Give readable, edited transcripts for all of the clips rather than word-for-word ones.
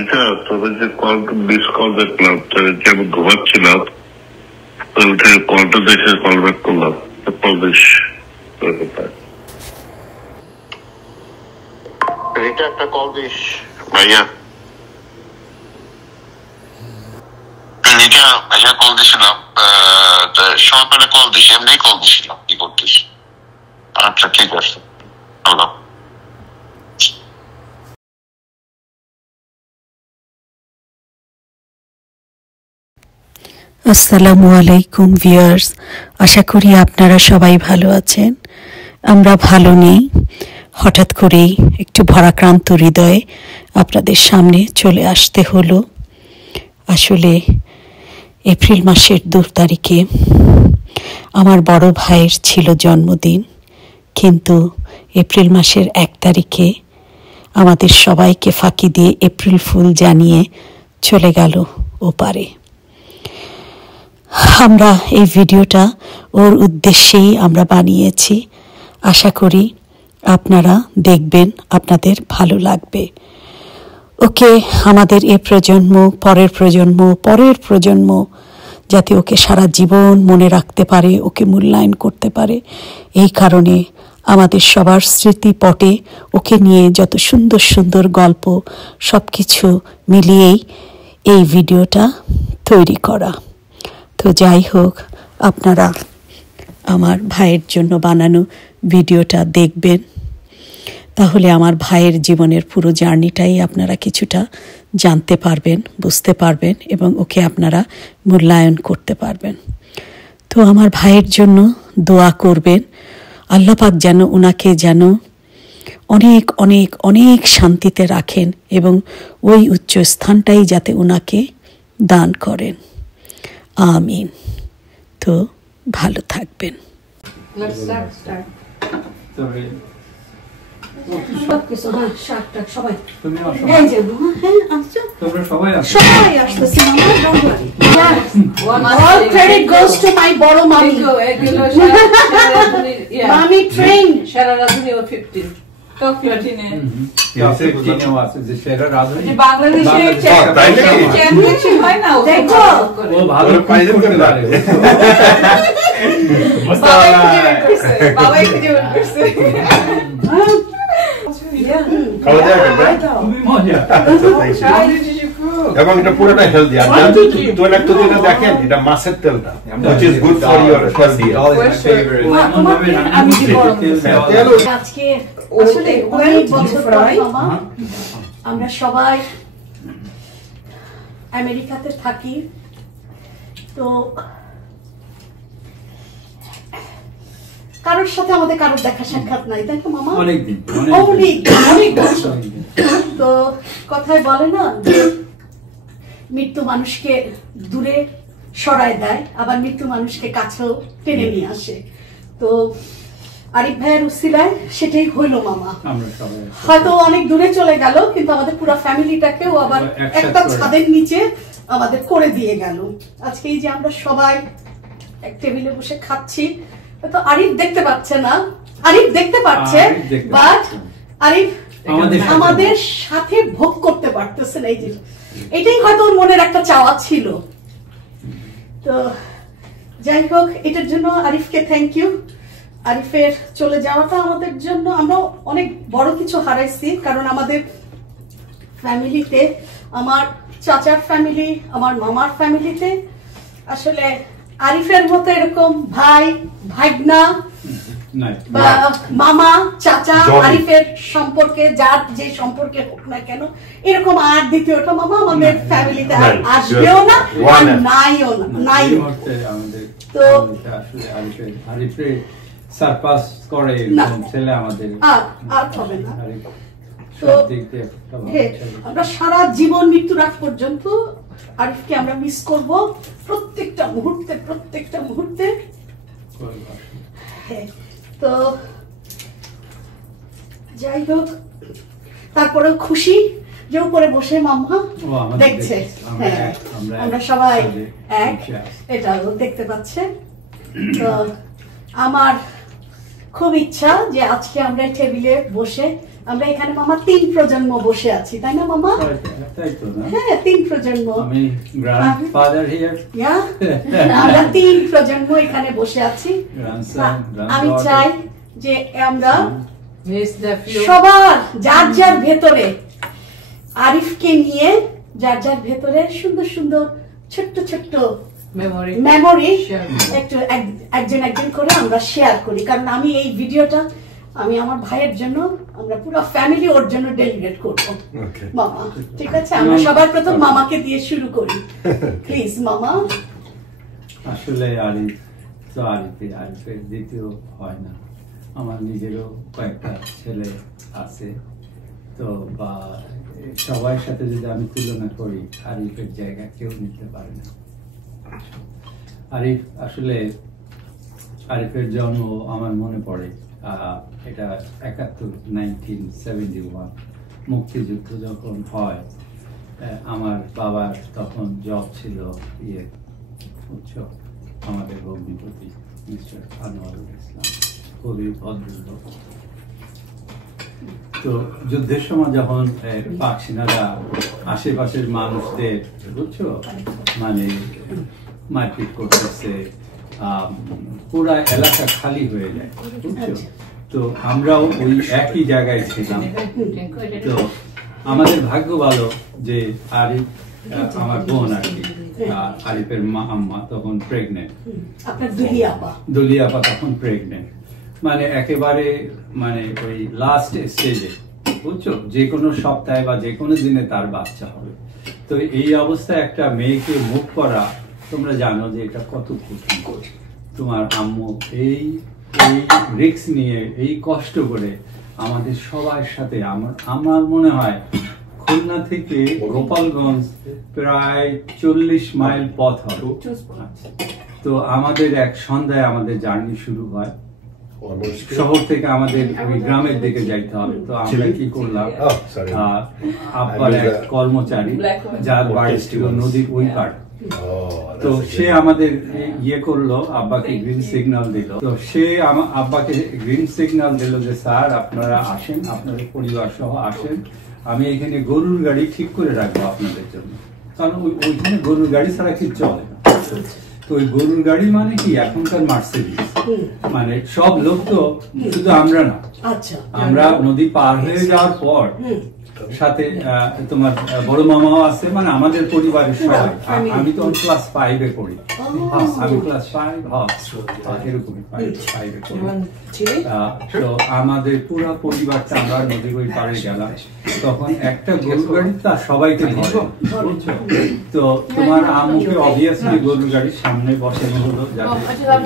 এটা তবে যে কল মিস কল দেখলাম, যে আমি ঘুমাচ্ছিলাম, উঠে কলটা দেখে কল ব্যাক করলাম। এটা একটা কল দিস ভাইয়া, ভাইয়া কল দিছিলাম, সময় পেলে কল দিস, এমনি কল দিছিলাম। কি করতিস? আচ্ছা ঠিক আছে, আল্লাহ। আসসালামু আলাইকুম ভিউয়ার্স, আশা করি আপনারা সবাই ভালো আছেন। আমরা ভালো নেই, হঠাৎ করেই একটু ভারাক্রান্ত হৃদয়ে আপনাদের সামনে চলে আসতে হলো। আসলে এপ্রিল মাসের 2 তারিখে আমার বড় ভাইয়ের ছিল জন্মদিন, কিন্তু এপ্রিল মাসের 1 তারিখে আমাদের সবাইকে ফাঁকি দিয়ে এপ্রিল ফুল জানিয়ে চলে গেল ওপারে। আমরা এই ভিডিওটা ওর উদ্দেশ্যেই আমরা বানিয়েছি। আশা করি আপনারা দেখবেন, আপনাদের ভালো লাগবে। ওকে আমাদের এ প্রজন্ম, পরের প্রজন্ম, পরের প্রজন্ম যাতে ওকে সারা জীবন মনে রাখতে পারে, ওকে মূল্যায়ন করতে পারে, এই কারণে আমাদের সবার স্মৃতিপটে ওকে নিয়ে যত সুন্দর সুন্দর গল্প সব কিছু মিলিয়েই এই ভিডিওটা তৈরি করা। তো যাই হোক, আপনারা আমার ভাইয়ের জন্য বানানো ভিডিওটা দেখবেন, তাহলে আমার ভাইয়ের জীবনের পুরো জার্নিটাই আপনারা কিছুটা জানতে পারবেন, বুঝতে পারবেন এবং ওকে আপনারা মূল্যায়ন করতে পারবেন। তো আমার ভাইয়ের জন্য দোয়া করবেন, আল্লাহ পাক যেন ওনাকে যেন অনেক অনেক অনেক শান্তিতে রাখেন এবং ওই উচ্চ স্থানটাই যাতে ওনাকে দান করেন। আমিন। তো ভালো থাকবেন। এবং এটা পুরোটা হেলদি। আর দেখেন এটা মাছের তেলটা, which is good for your healthy. আজকে আসলে অনেক বছর পরে আমরা সবাই আমেরিকাতে থাকি, তো কারোর সাথে আমাদের কারোর দেখা সাক্ষাৎ নাই, তাই তো মামা? অনেক বছর। তো কথায় বলে না যে মৃত্যু মানুষকে দূরে সরায় দেয়, আবার মৃত্যু মানুষকে কাছেও টেনে নিয়ে আসে। তো আরিফ ভাইয়ের উসিলায় সেটাই হইলো মামা। হয়তো অনেক দূরে চলে গেল, কিন্তু আমাদের পুরো ফ্যামিলিটাকেও আবার একটা ছাদের নিচে আমাদের করে দিয়ে গেল। আজকে এই যে আমরা সবাই এক টেবিলে বসে খাচ্ছি, তো আরিফ দেখতে পাচ্ছে না, আরিফ দেখতে পাচ্ছে, বাট আরিফ আমাদের সাথে ভোগ করতে পারতেছে না। এই যে এটাই হয়তো ওর মনের একটা চাওয়া ছিল। তো যাই হোক, এটার জন্য আরিফকে থ্যাংক ইউ। আরিফের চলে যাওয়াটা আমাদের জন্য, আমরা অনেক বড় কিছু হারাইছি, কারণ আমাদের ফ্যামিলিতে, আমার চাচার ফ্যামিলি, আমার মামার ফ্যামিলিতে আসলে আরিফের মতো এরকম ভাই ভাগনা বা মামা চাচা আরিফের সম্পর্কে, যার যে সম্পর্কে হোক না কেন, এরকম আর দ্বিতীয়টা মামা আমাদের ফ্যামিলিতে আসবেও না, আর নাইও না, নাই। তো আরিফের সারপাস করে ছেলে আমাদের আর হবে না। তো আমরা সারা জীবন মৃত্যুর আগ পর্যন্ত আরিফকে আমরা মিস করব, প্রত্যেকটা মুহূর্তে, প্রত্যেকটা মুহূর্তে। তো যাই হোক, তারপরে খুশি যে উপরে বসে মাম্মা দেখছে, হ্যাঁ আমরা সবাই এক, এটাও দেখতে পাচ্ছে। তো আমার খুব ইচ্ছা যে আজকে আমরা টেবিলে বসে আমরা এখানে মামা 3 প্রজন্ম বসে আছি, তাই না মামা? তাই তো না? হ্যাঁ, 3 প্রজন্ম। আমি গ্র্যান্ডফাদার হিয়ার। আমরা 3 প্রজন্ম এখানে বসে আছি। আমি চাই যে আমরা সবার যার যার ভেতরে আরিফকে নিয়ে যার যার ভেতরে সুন্দর সুন্দর ছোট্ট ছোট্ট মেমোরি একটু একজন একজন করে আমরা শেয়ার করি, কারণ আমি এই ভিডিওটা আমি আমার ভাইয়ের জন্য, আমরা পুরো ফ্যামিলি ওর জন্য ডেডিকেট করবো। মামা ঠিক আছে, আমরা সবার প্রথম মামাকে দিয়ে শুরু করি, প্লিজ মামা। আসলে আরিফ তো আরিফের দ্বিতীয় হয় না। আমার নিজেরও কয়েকটা ছেলে আছে, তো বা সবার সাথে যদি আমি তুলনা করি, আরিফের জায়গা কেউ নিতে পারে না। আরিফ আসলে আরিফের জন্ম আমার মনে পড়ে, এটা 1971 মুক্তিযুদ্ধ যখন হয়। আমার বাবার তখন জব ছিল আমাদের ভগ্নিপতি মিস্টার আনোয়ারুল ইসলাম, খুবই ভদ্রলোক। তো যুদ্ধের সময় যখন পাক সেনারা আশেপাশের মানুষদের বুঝছো মানে মারপিট করতেছে, পুরা এলাকা খালি হয়ে যায় বুঝছো। তো আমরাও ওই একই জায়গায় ছিলাম। তো আমাদের ভাগ্য ভালো যে আরিফ, আমার বোন আর কি, আরিফের আম্মা তখন প্রেগনেন্ট, দুলি আপা তখন প্রেগনেন্ট, মানে একেবারে মানে ওই লাস্ট স্টেজে বুঝছো, যে কোনো সপ্তাহে বা যে কোনো দিনে তার বাচ্চা হবে। তো এই অবস্থায় একটা মেয়েকে মুখ করা, তোমরা জানো যে এটা কত কঠিন। তোমার আম্মু এই রিস্ক নিয়ে এই কষ্ট করে আমাদের সবার সাথে, আমার মনে হয় খুলনা থেকে গোপালগঞ্জ প্রায় 40 মাইল পথ হবে। তো আমাদের এক সন্ধ্যায় আমাদের জার্নি শুরু হয়, শহর থেকে আমাদের ওই গ্রামের দিকে যাইতে হবে। তো আমরা কি করলাম, আব্বার এক কর্মচারী যার বাড়ি ছিল নদীর ওই পার, তো সে আমাদের ইয়ে করলো, আব্বাকে গ্রিন সিগন্যাল দিল। তো সে আব্বাকে গ্রিন সিগন্যাল দিল যে স্যার আপনারা আসেন, আপনাদের পরিবার সহ আসেন, আমি এখানে গরুর গাড়ি ঠিক করে রাখবো আপনাদের জন্য, কারণ ওইখানে গরুর গাড়ি ছাড়া কি চলে না। তো ওই গরুর গাড়ি মানে কি এখনকার মার্সিডিজ, মানে সব লোক তো শুধু আমরা না, আমরা নদী পার হয়ে যাওয়ার পর সাথে তোমার বড় মামাও আছে, মানে আমাদের পরিবারের সবাই। আমি তো ক্লাস 5-এ পড়ি, আমি ক্লাস 5 এরকমই 5-এ পড়ি। তো আমাদের পুরো পরিবারটা আমরা নদীর ওই পাড়ে গেলাম, তখন একটা গরুর গাড়ি তার সবাইকে ধরে, বুঝছো। তো তোমার আম্মুকে অবভিয়াসলি গরুর গাড়ির সামনে বসানো হলো যাতে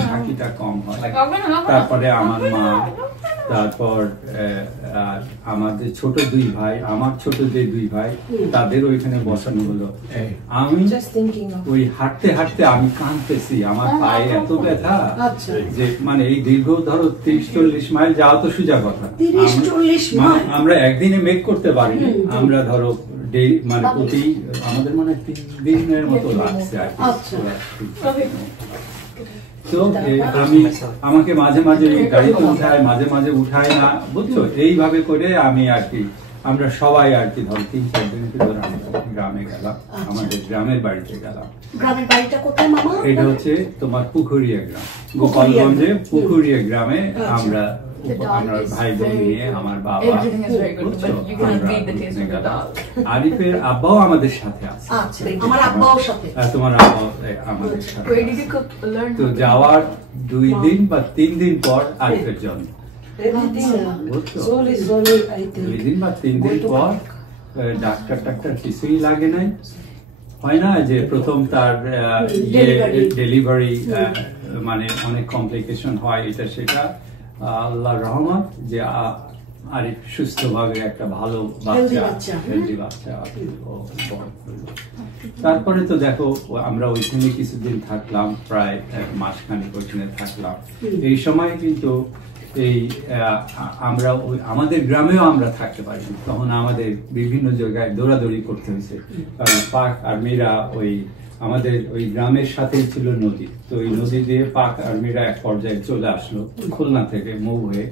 ঝাঁকিটা কম হয়। তারপরে আমার মা, তারপর আমাদের ছোট 2 ভাই, আমার ছোট যে 2 ভাই, তাদের ওইখানে বসানো হলো। আমি ওই হাঁটতে হাঁটতে আমি কাঁদতেছি, আমার পায়ে এত ব্যথা যে মানে এই দীর্ঘ ধরো 30-40 মাইল যাওয়া তো সোজা কথা, আমরা একদিনে মেক করতে পারিনি। আমরা ধরো মানে প্রতি আমাদের মানে 3 দিনের মতো লাগছে আর কি। তো আমি আমাকে মাঝে মাঝে গাড়িতে উঠায়, মাঝে মাঝে উঠায় না, বুঝছো। এইভাবে করে আমি আর কি, আমরা সবাই আর কি ধরো 3-4 দিন ধরে গ্রামে গেলাম, আমাদের গ্রামের বাড়িতে গেলাম। গ্রামের বাড়িটা কোথায় মামা? এটা হচ্ছে তোমার পুকুরিয়া গ্রাম, গোপালগঞ্জে পুকুরিয়া গ্রামে। আমরা ভাই বোন নিয়ে, আমার বাবা, আরিফের আব্বাও আমাদের সাথে আছে, আমার আব্বাও সাথে, তোমার আব্বাও আমাদের সাথে। তো যাওয়ার 2 দিন বা 3 দিন পর আরিফের জন্ম, 2 দিন বা 3 দিন পর। ডাক্তার কিছুই লাগে নাই, হয় না যে প্রথম তার ডেলিভারি মানে অনেক কমপ্লিকেশন হয়, এটা সেটা আল্লাহর রহমত যে আরিফ সুস্থভাবে একটা ভালো বাচ্চা, হেলদি বাচ্চা। তারপরে তো দেখো আমরা ওইখানে কিছুদিন থাকলাম, প্রায় 1 মাস খানিক ওইখানে থাকলাম। এই সময় কিন্তু এই আমরা আমাদের গ্রামেও আমরা থাকতে পারি, তখন আমাদের বিভিন্ন জায়গায় দৌড়াদৌড়ি করতে হয়েছে, কারণ পাক আর্মিরা আমাদের ওই গ্রামের সাথেই ছিল নদী, তো ওই নদী দিয়ে পাক আর্মিরা এক পর্যায়ে চলে আসলো খুলনা থেকে মুভ হয়ে,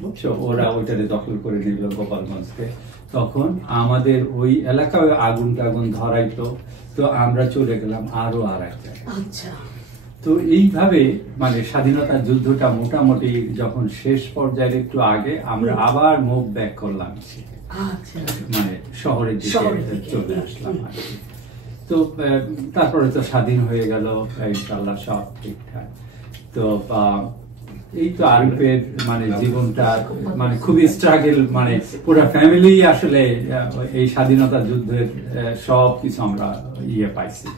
বুঝছো, ওরা ওইটারে দখল করে নিল গোপালগঞ্জকে। তখন আমাদের ওই এলাকায় আগুন টাগুন ধরাইতো, তো আমরা চলে গেলাম আরো আর এক জায়গায়। তো এইভাবে মানে স্বাধীনতা যুদ্ধটা মোটামুটি যখন শেষ পর্যায়ে একটু আগে আমরা আবার মুভ ব্যাক করলাম, মানে শহরের দিকে চলে আসলাম আর কি। তো তারপরে তো স্বাধীন হয়ে গেল ইনশাআল্লাহ, সব ঠিকঠাক। তো এই তো আরিফের মানে জীবনটা মানে খুবই স্ট্রাগল, মানে পুরো ফ্যামিলি আসলে এই স্বাধীনতা যুদ্ধের সব কিছু আমরা পাইছি,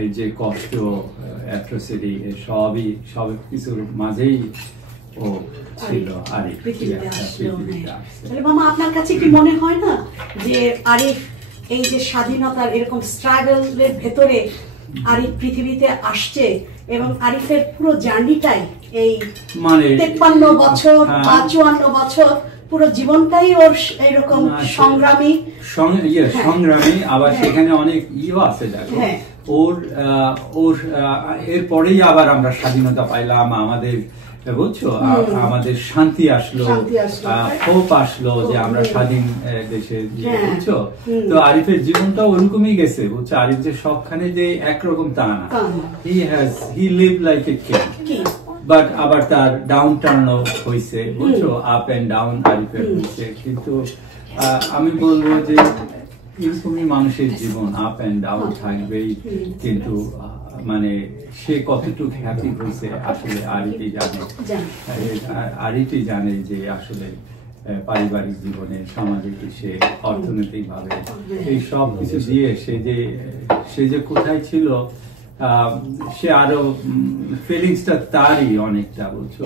এই যে কষ্ট, অ্যাট্রসিটি, সব কিছুর মাঝেই ও ছিল আরিফ পৃথিবীতে আসছে। মামা, আপনার কাছে কি মনে হয় না যে আরিফ এই যে স্বাধীনতার এরকম স্ট্রাগলের ভেতরে আরিফ পৃথিবীতে আসছে, এবং আরিফের পুরো জার্নিটাই এই মানে 53 বছর বা 54 বছর পুরো জীবনটাই ওর এরকম সংগ্রামী, আবার সেখানে অনেক আছে দেখো, ওর এরপরেই আবার আমরা স্বাধীনতা পাইলাম, আমাদের বুঝছো আমাদের শান্তি আসলো, হোপ আসলো যে আমরা স্বাধীন দেশে, বুঝছো। তো আরিফের জীবনটা ওরকমই গেছে, বুঝছো। আরিফ যে সবখানে যে একরকম তা না, he live like a king, but আবার তার ডাউন টার্নও হয়েছে, বুঝছো, আপ এন্ড ডাউন আরিফের হয়েছে। কিন্তু আমি বলবো যে এরকমই মানুষের জীবন, আপ এন্ড ডাউন থাকবেই, কিন্তু মানে সে কতটুকু হ্যাপি হয়েছে আসলে আরিফই জানে যে আসলে পারিবারিক জীবনে, সামাজিক, সে অর্থনৈতিক ভাবে এই সব কিছু দিয়ে সে যে কোথায় ছিল, সে আরো ফিলিংসটা তারই অনেকটা, বুঝছো।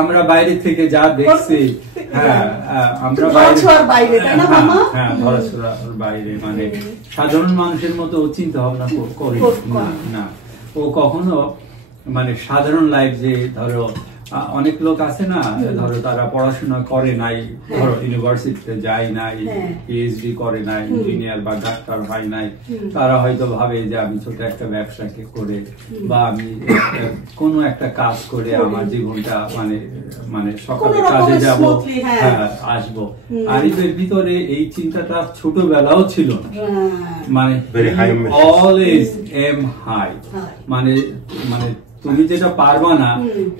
আমরা বাইরে থেকে যা দেখছি, আমরা বাইরে মানে সাধারণ মানুষের মতো চিন্তা ভাবনা করি না। ও কখনো মানে সাধারণ লাইফ, যে ধরো অনেক লোক আছে না, ধরো তারা পড়াশোনা করে নাই, ধরো ইউনিভার্সিটিতে যায় নাই, পিএইচডি করে নাই, ইঞ্জিনিয়ার বা ডাক্তার হয় নাই, তারা হয়তো ভাবে যে আমি ছোট একটা ব্যবসাকে করে বা আমি কোনো একটা কাজ করে আমার জীবনটা মানে সকালে কাজে যাব, আসবো। আরিফের ভিতরে এই চিন্তাটা ছোটবেলাও ছিল না, মানে অলওয়েজ এম হাই, মানে তুমি যেটা পারবা না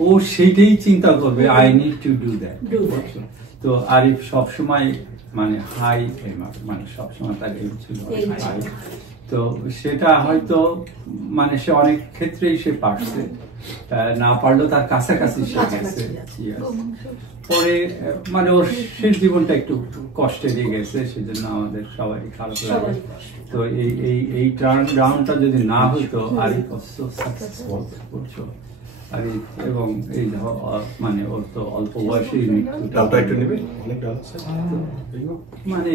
ও সেইটাই চিন্তা করবে, I need to do that. তো আরিফ সবসময় মানে হাই, মানে সবসময় তার এম ছিল হাই। তো সেটা হয়তো মানে সে অনেক ক্ষেত্রেই সে পারছে, না পারলেও তার কাছাকাছি সে গেছে। পরে মানে ওর শেষ জীবনটা একটু কষ্টে দিয়ে গেছে, সেজন্য আমাদের সবাই খারাপ লাগে। তো এই টার্ন রাউন্ডটা যদি না হইতো, আরিফ সাকসেসফুল, বুঝছো। আরিফ এবং এই মানে ওর তো অল্প বয়সেই মানে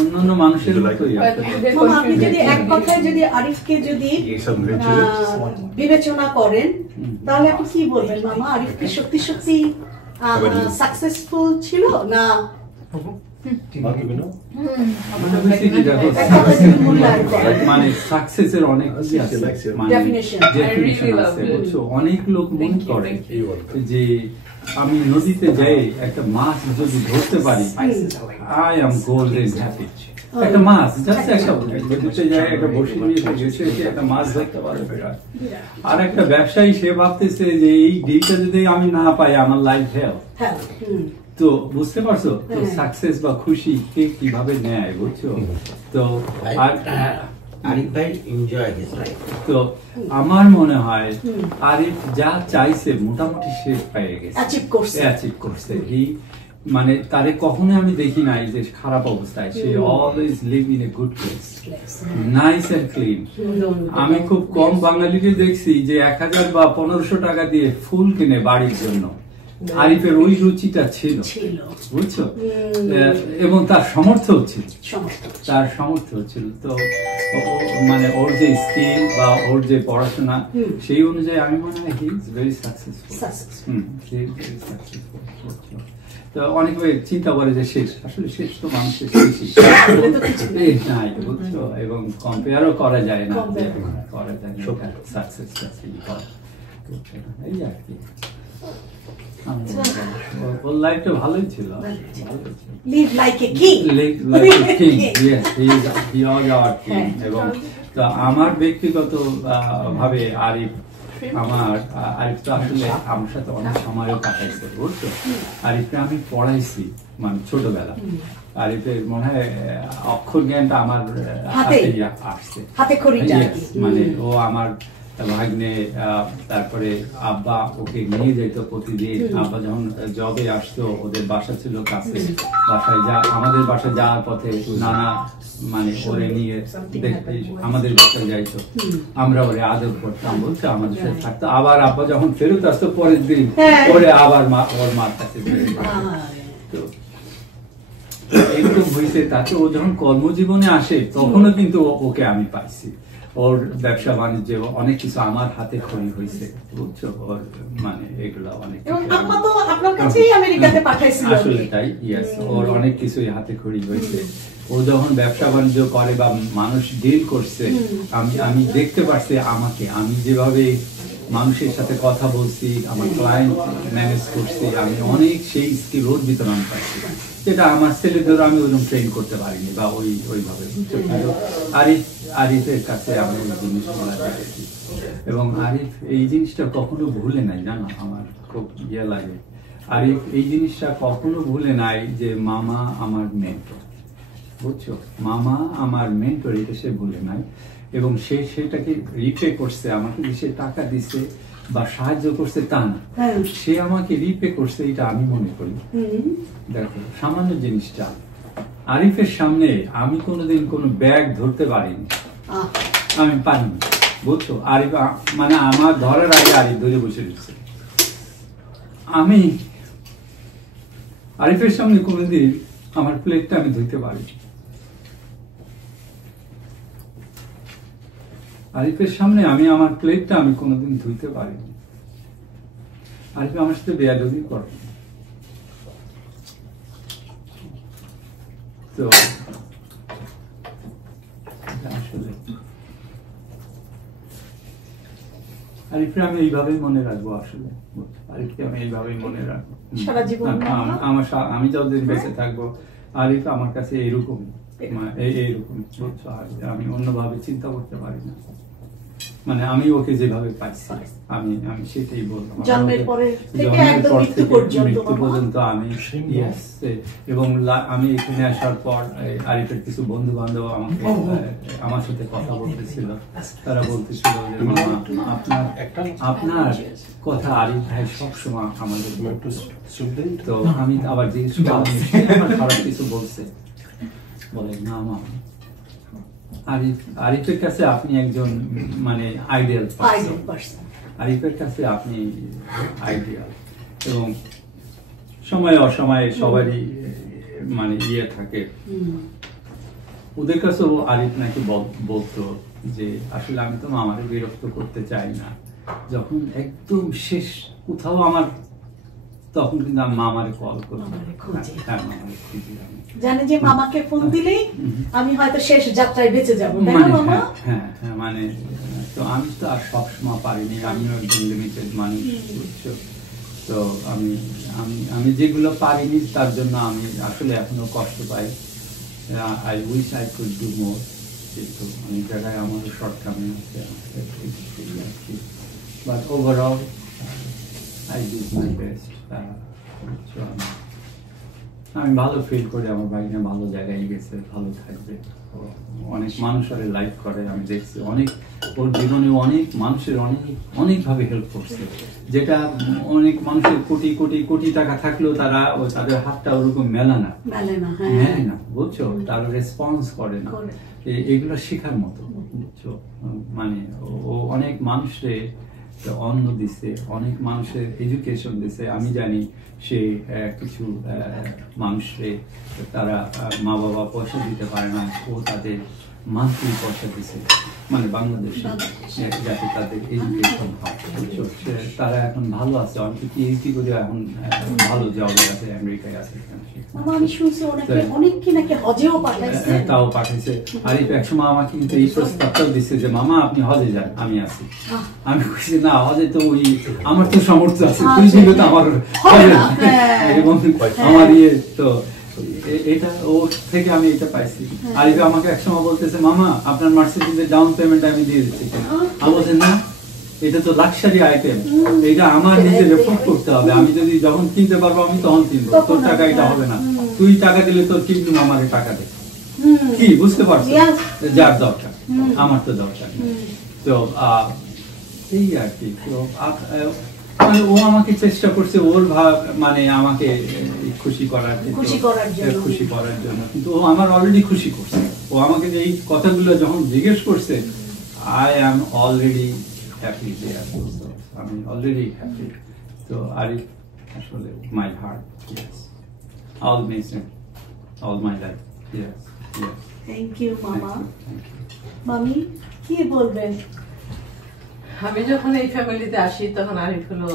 অন্যান্য মানুষের মতোই। আপনি যদি এক কথায় যদি আরিফকে যদি বিবেচনা করেন, তাহলে আপনি কি বলবেন মামা? আরিফ কি সত্যি সত্যি সাকসেসফুল ছিল না? মানে সাকসেসের অনেক অনেক লোক মনে করে যে আমি নদীতে যাই একটা মাছ যদি ধরতে পারি, আই এম গোল্ডেন হ্যাপি। একটা মাছ জাস্ট একটা নদীতে যায়, একটা বসে নিয়ে গেছে, একটা মাছ ধরতে পারে বিরাট। আর একটা ব্যবসায়ী সে ভাবতেছে যে এই ডিলটা যদি আমি না পাই আমার লাইফ হেল। তো বুঝতে পারছো তো সাকসেস বা খুশি কে কিভাবে নেয়, বুঝছো। তো আরিফ ভাই এনজয় হিজ লাইফ। তো আমার মনে হয় আরিফ যা চাইছে মোটামুটি সে পেয়ে গেছে, অ্যাচিভ করছে। মানে তারে কখনো আমি দেখি নাই যে খারাপ অবস্থায়, সে always live in a good place, nice and clean. আমি খুব কম বাঙালিকে দেখছি যে 1000 বা 1500 টাকা দিয়ে ফুল কিনে বাড়ির জন্য, আরিফের ওই রুচিটা ছিল, বুঝছো, এবং তার সামর্থ্য ছিল, তার সামর্থ্য ছিল। তো মানে ওর যে স্কিল বা ওর যে পড়াশোনা সেই অনুযায়ী আমি মনে হয় হি ইজ ভেরি সাকসেসফুল। তো অনেকে চিন্তা করে যে শেষ, আসলে শেষ তো মানুষের শেষ নাই, বুঝছো, এবং কম্পেয়ারও করা যায় না, করা যায় না সাকসেস এই আর কি। ওর লাইফটা ভালোই ছিল, এবং আমার ব্যক্তিগত ভাবে আরিফ তো আসলে আমার সাথে অনেক সময়ও কাটাইছে, বুঝছো। আরিফকে আমি পড়াইছি মানে ছোটবেলা। আরিফের মনে হয় অক্ষর জ্ঞানটা আমার আসছে, মানে ও আমার ভাগ্নে, তারপরে আব্বা ওকে নিয়ে যেত প্রতিদিন। আব্বা যখন জবে আসতো, ওদের বাসা ছিল কাছে, বাসায় আমাদের বাসায় যাওয়ার পথে নানা মানে ওরে নিয়ে দেখতে আমাদের বাসায় যাইতো, আমরা ওরে আদর করতাম, বলতে আমাদের সাথে থাকতো। আবার আব্বা যখন ফেরত আসতো পরের দিন ওরে আবার ওর মার কাছে তো এরকম হয়েছে। তাতে ও যখন কর্মজীবনে আসে তখনও কিন্তু ওকে আমি পাইছি। ওর ব্যবসা বাণিজ্য অনেক কিছু আমার হাতে খড়ি হয়েছে, বুঝছো। ওর মানে এগুলা অনেক আসলে তাই, ইয়েস, ওর অনেক কিছুই হাতে খড়ি হয়েছে। ও যখন ব্যবসা বাণিজ্য করে বা মানুষ ডিল করছে, আমি দেখতে পারছি আমাকে, আমি যেভাবে মানুষের সাথে কথা বলছি, আমার ক্লায়েন্ট ম্যানেজ করছি, আমি অনেক সেই স্কিল ওর ভিতরে আমি পাইছি, যেটা আমার ছেলেদের আমি ওরকম ট্রেন করতে পারিনি বা ওইভাবে, বুঝছো। কিন্তু আরিফের কাছে আমি ওই জিনিসগুলো দেখেছি, এবং আরিফ এই জিনিসটা কখনো ভুলে নাই, জানো, আমার খুব ইয়ে লাগে। আরিফ এই জিনিসটা কখনো ভুলে নাই যে মামা আমার মেন্টর, বুঝছো, মামা আমার মেন্টর, এটা সে ভুলে নাই। এবং সে সেটাকে রিপে করছে, আমাকে সে টাকা দিচ্ছে বা সাহায্য করছে তা না, সে আমাকে রিপে করছে, এটা আমি মনে করি। দেখো সামান্য জিনিসটা, আরিফের সামনে আমি কোনোদিন কোনো ব্যাগ ধরতে পারিনি, আমি পারিনি, বুঝছো। আরিফ মানে আমার ধরার আগে আরিফ ধরে বসে দিচ্ছে। আমি আরিফের সামনে কোনোদিন আমার প্লেটটা আমি ধুইতে পারিনি, আরিফের সামনে আমার প্লেটটা আমি কোনোদিন ধুইতে পারিনি। আরিফ আমার সাথে বেয়াদবি করে। তো আসলে আরিফকে আমি এইভাবেই মনে রাখবো, আসলে আরিফকে আমি এইভাবেই মনে রাখবো আমি যতদিন বেঁচে থাকবো। আরিফ আমার কাছে এইরকম, এইরকম, বুঝছো। আমি অন্যভাবে চিন্তা করতে পারি না, মানে আমি ওকে যেভাবে পাইছি আমি সেটাই বলবো, জন্মের পরে থেকে একদম মৃত্যু পর্যন্ত আমি। এবং আমি এখানে আসার পর আরিফের কিছু বন্ধু বান্ধব আমাকে আমার সাথে কথা বলতেছিল, তারা বলতেছিল যে মামা আপনার কথা আরিফ ভাই সবসময় আমাদের। তো আমি আবার জিজ্ঞেস করলাম খারাপ কিছু বলছে, বলে না মা, আরিফের কাছে আপনি একজন মানে আইডিয়াল পারসন, আরিফের কাছে আপনি আইডিয়াল, এবং সময়ে অসময়ে সবারই মানে ইয়ে থাকে। ওদের কাছেও আরিফ নাকি বলতো যে আসলে আমি তো মামারে বিরক্ত করতে চাই না, যখন একদম শেষ কোথাও আমার, তখন কিন্তু আমি মামারে কল করি, হ্যাঁ মামারে খুঁজি, জানি যে মামাকে ফোন দিলেই আমি হয়তো শেষ যাত্রায় বেঁচে যাবো। হ্যাঁ হ্যাঁ, মানে তো আমি তো আর সবসময় পারিনি, আমিও একজন লিমিটেড মানুষ, বুঝছো। তো আমি যেগুলো পারিনি তার জন্য আমি আসলে এখনো কষ্ট পাই। I wish I could do more, কিন্তু অনেক জায়গায় আমার শর্টকামি আছে, but overall I did my best. আমি ভালো ফিল করি আমার ভাইনা ভালো জায়গায় গেছে, ভালো থাকবে, অনেক মানুষ ওর লাইফ করে, আমি দেখছি অনেক ওর জীবনে অনেক মানুষের অনেকভাবে হেল্প করছে, যেটা অনেক মানুষের কোটি কোটি কোটি টাকা থাকলেও তারা তাদের হাতটা ওরকম মেলে না, বুঝছো, তার রেসপন্স করে না, এগুলো শেখার মতো, বুঝছো। মানে ও অনেক মানুষের অন্ন দিছে, অনেক মানুষের এডুকেশন দিছে। আমি জানি সে কিছু মানুষের তারা মা বাবা পয়সা দিতে পারে না, ও তাদের মান্থলি পয়সা দিছে, মানে বাংলাদেশে, যাতে তাদের এডুকেশন হয়। তারা এখন ভালো আছে, অনেকে পিএইচডি করে এখন ভালো জবে আছে, আমেরিকায় আছে। আমি শুনছি অনেকে নাকি হজেও পাঠাইছে। তাও পাঠাইছে। আর একসময় আমাকে কিন্তু এই প্রস্তাবটাও দিচ্ছে যে মামা আপনি হজে যান, আমি আছি। আমি বলছি না, হজে তো ওই আমার তো সামর্থ্য আছে, তুই দিলে তো আমার হবে না। এবং আমার তো এটা ওর থেকে আমি এটা পাইছি। আরিফা আমাকে একসময় বলতেছে মামা আপনার মার্সিডিজের ডাউন পেমেন্ট আমি দিয়ে দিচ্ছি। আমি বলছি না, এটা তো লাক্সারি আইটেম, এটা আমার নিজে রেপোর্ট করতে হবে। আমি যদি যখন কিনতে পারবো আমি তখন কিনবো, তোর টাকা এটা হবে না। তুই টাকা দিলে তোর কিনবো, আমার টাকা দে। কি বুঝতে পারছো? যার দরকার, আমার তো দরকার। তো এই আর কি। তো মানে ও আমাকে চেষ্টা করছে ওর মানে আমাকে খুশি করার জন্য, কিন্তু ও আমার অলরেডি খুশি করছে। ও আমাকে যে এই কথাগুলো যখন জিজ্ঞেস করছে, আই অ্যাম অলরেডি হ্যাপি, আমি অলরেডি হ্যাপি। তো আরিফ আসলে my heart, yes, I'll miss him all my life, yes, yes. Thank you, মামা। মামি কি বলবেন? আমি যখন এই ফ্যামিলিতে আসি তখন আরিফ হলো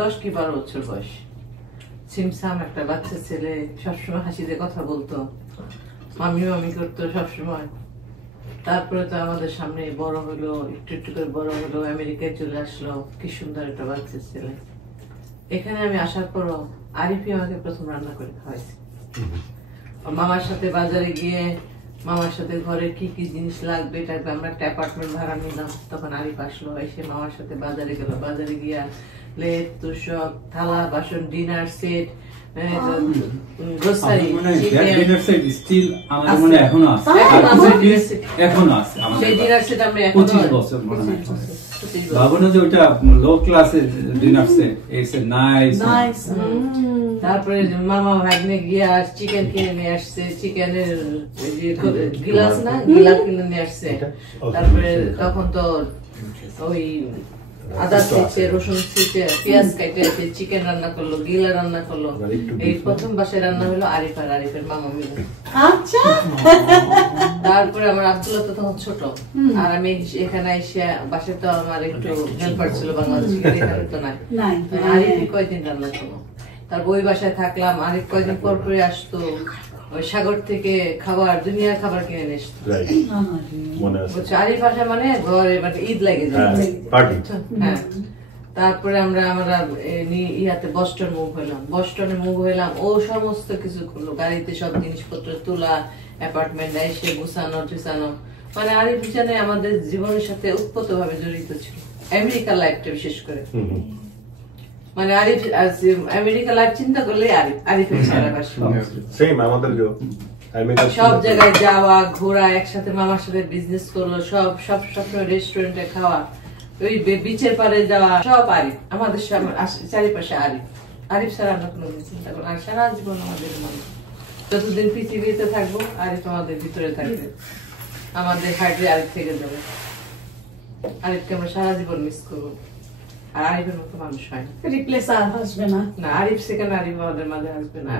10 কি 12 বছর বয়স, সিমসাম একটা বাচ্চা ছেলে, সবসময় হাসিতে কথা বলতো, মামি মামি করতো সবসময়। তারপরে তো আমাদের সামনে বড় হলো, একটু একটু করে বড় হলো, আমেরিকায় চলে আসলো, কি সুন্দর একটা বাচ্চা ছেলে। এখানে আমি আসার পরও আরিফই আমাকে প্রথম রান্না করে খাওয়াইছে। মামার সাথে বাজারে গিয়ে, মামার সাথে ঘরে কি কি জিনিস লাগবে, আমরা একটা অ্যাপার্টমেন্ট ভাড়া নিলাম, তখন আরিফ আসলো, এসে মামার সাথে বাজারে গেল, বাজারে গিয়া প্লেট, তুষক, থালা বাসন, ডিনার সেট, গ্রোসারি, এখনো আছে। সেই ডিনার সেট আমরা 25 বছর মনে হয়। ভাবনা যে ওটা লো ক্লাসের dinner set, it's a nice. তারপরে মামা ভাগ্নে গিয়া চিকেন কিনে নিয়ে আসছে, চিকেনের গিলাস না, গিলাস কিনে নিয়ে আসছে। তারপরে তখন তো ওই আদা ছেঁচে, রসুন ছেঁচে, পেঁয়াজ কেটে চিকেন রান্না করলো, গিলা রান্না করলো। এই প্রথম বাসায় রান্না হলো আরিফ আর আরিফের মামা মিলে। আচ্ছা। তারপরে আমার আব্দুল্লাহ তো তখন ছোট, আর আমি এখানে এসে বাসায় তো আমার একটু হেল্পার ছিল বাংলাদেশে, এখানে তো নাই। আরিফ কয়দিন রান্না করলো, তার বই বাসায় থাকলাম। আরিফ কয়দিন পর পরে আসতো, ওই সাগর থেকে খাবার, দুনিয়ার খাবার কিনে নিয়ে আসতো। আরিফ আসা মানে ঘরে মানে ঈদ লাগে যায়। হ্যাঁ। তারপরে আমরা ইয়াতে বস্টন মুভ হইলাম। ও সমস্ত কিছু করলো, গাড়িতে সব জিনিসপত্র তোলা, অ্যাপার্টমেন্ট এসে গুছানো টুছানো। মানে আরিফ জানে আমাদের জীবনের সাথে উৎপত ভাবে জড়িত ছিল, আমেরিকার লাইফটা বিশেষ করে। মানে আরিফ আমেরিকা লাইফ চিন্তা করলে আরিফের সারা বাসা সব জায়গায় যাওয়া, ঘোরা, একসাথে মামার সাথে বিজনেস করলো, সব রেস্টুরেন্টে খাওয়া, ওই বিচের পারে যাওয়া, সব আরিফ। আমাদের চারিপাশে আরিফ ছাড়া আমরা কোনো চিন্তা করবো আর সারা জীবন আমাদের মনে যতদিন পৃথিবীতে থাকবো আরিফ আমাদের ভিতরে থাকবে, আমাদের হার্টে আরিফ থেকে যাবে। আরিফকে আমরা সারা জীবন মিস করবো। আর আরিফের মতো মানুষ হয় না, রিপ্লেস আর আসবে না। না, আরিফ সেখানে আরিফ আমাদের মাঝে আসবে না।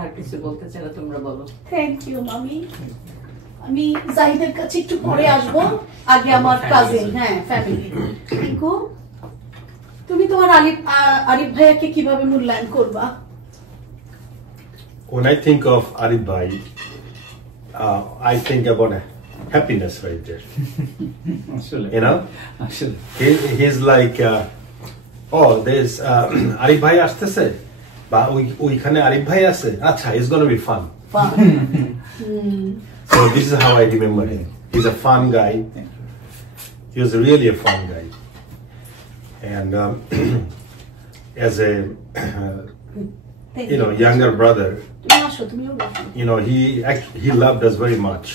আর কিছু বলতে চাই না, তোমরা বলো। থ্যাংক ইউ মামি। আমি জাহিদের কাছে একটু পরে আসবো, আগে আমার কাজিন, হ্যাঁ ফ্যামিলি। টিঙ্কু, তুমি তোমার আরিফ ভাইয়াকে কিভাবে মূল্যায়ন করবা? When I think of Arif Bhai, I think about happiness right there. You know, he's like, oh, there's Arif Bhai আসতেছে, বা ওইখানে আরিফ ভাই আছে, আচ্ছা, it's gonna be fun. So this is how I remember him. He's a fun guy. He was really a fun guy, and as a younger brother, he loved us very much.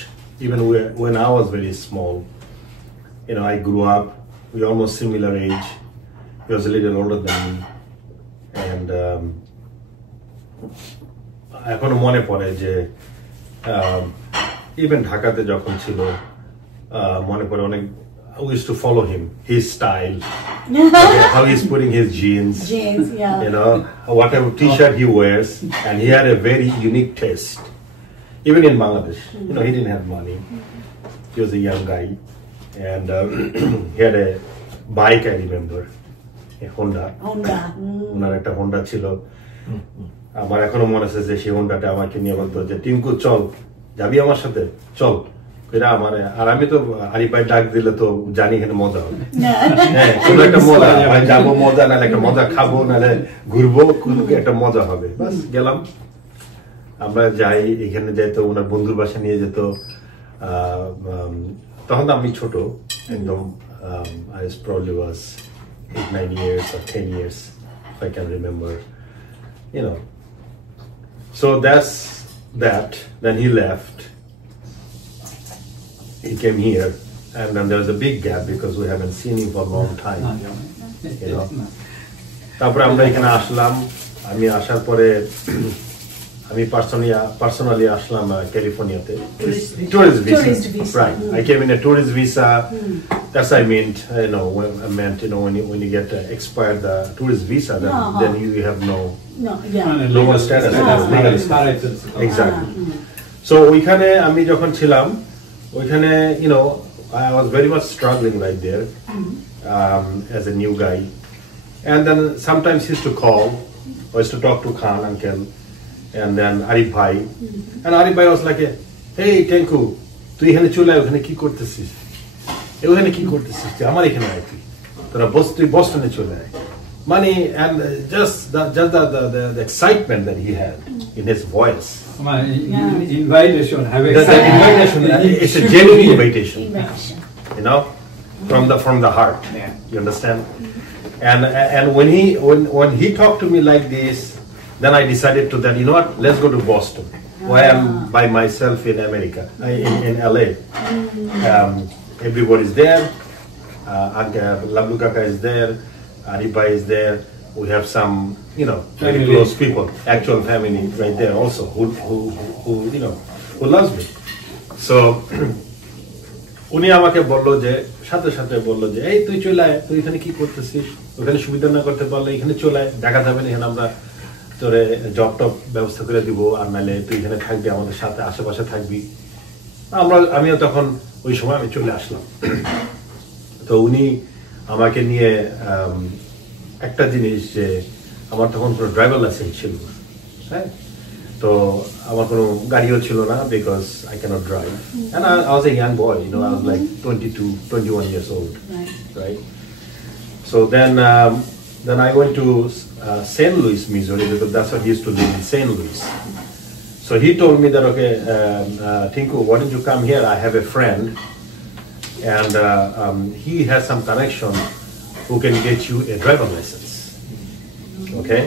Even when I was very small, I grew up. We almost similar age. He was a little older than me, and এখনো মনে পড়ে যে even ঢাকাতে যখন ছিল, we used to follow him, his style, how he's putting his jeans, yeah. you know, whatever t-shirt he wears, and he had a very unique taste. Even in Bangladesh, you know, he didn't have money. He was a young guy, and he had a bike, I remember, a Honda. ওনার একটা Honda ছিল। আমার এখনো মনে আছে যে সেই Honda টা আমাকে নিয়ে বলতো যে টিঙ্কু চল, যাবি আমার সাথে, চল। আর আমি তো আরিফ ভাই ডাক দিলে তো জানি এখানে মজা হবে, হ্যাঁ কোনো একটা মজা, যাবো মজা, নাহলে একটা মজা খাবো, নাহলে ঘুরবো, একটা মজা হবে। বাস গেলাম, আমরা যাই, এখানে যাই তো ওনার বন্ধুর বাসা নিয়ে যেত। তখন তো আমি ছোট একদম, I probably was 8-9 years or 10 years, if I can remember, you know. So that's that. Then he left. He came here, and then there was a big gap because we haven't seen him for a long time, you know. তারপরে আমরা এখানে আসলাম, আমি আসার পরে আমি personally Aslam ক্যালিফোর্নিয়াতে, tourist visa, right? I came in a tourist visa. That's I meant, you know, when you get expired the tourist visa, then you have no more status, legal status. Exactly. So ওইখানে আমি যখন ছিলাম, ওইখানে, you know, I was very much struggling right there, as a new guy, and then sometimes he used to call, or used to talk to Khan uncle, and then Arif Bhai, and Arif Bhai was like, hey Tenku, তুই এখানে চলে আয়, ওখানে কি করতেছিস, ওখানে কি করতেছিস, তুই আমার এখানে আয়, তোরা তুই বস্টনে চলে আয়, মানে, and just the excitement that he had in his voice. Invitation, invitation, it's a genuine invitation, you know, from the heart. You understand? And when he talked to me like this, then I decided to that, you know what, let's go to Boston, where I'm by myself in America, in LA. Everybody's there. Lablu Kaka is there. Arif Bhai is there. We have some, you know, very close people, actual family right there also, who you know, who loves me. So উনি আমাকে বললো যে, সাথে বললো যে, এই তুই চলে আয়, তুই এখানে কি করতেছিস, ওখানে সুবিধা না করতে পারলে এখানে চলে আয়, দেখা যাবে না, এখানে আমরা তোরে জব টপ ব্যবস্থা করে দিব, আর নাহলে তুই এখানে থাকবি, আমাদের সাথে আশেপাশে থাকবি। আমিও তখন ওই সময় আমি চলে আসলাম। তো উনি আমাকে নিয়ে একটা জিনিস, যে আমার তখন কোনো ড্রাইভার লাইসেন্স ছিল না, হ্যাঁ, তো আমার কোনো গাড়িও ছিল না, because I can't drive, and I was a young boy, you know, I was like 21 years old, right? So then I went to St. Louis, Missouri, because that's where he used to live, in St. Louis. So he told me that, okay, Tinku, why don't you come here? I have a friend, and he has some connection who can get you a driver license. Okay,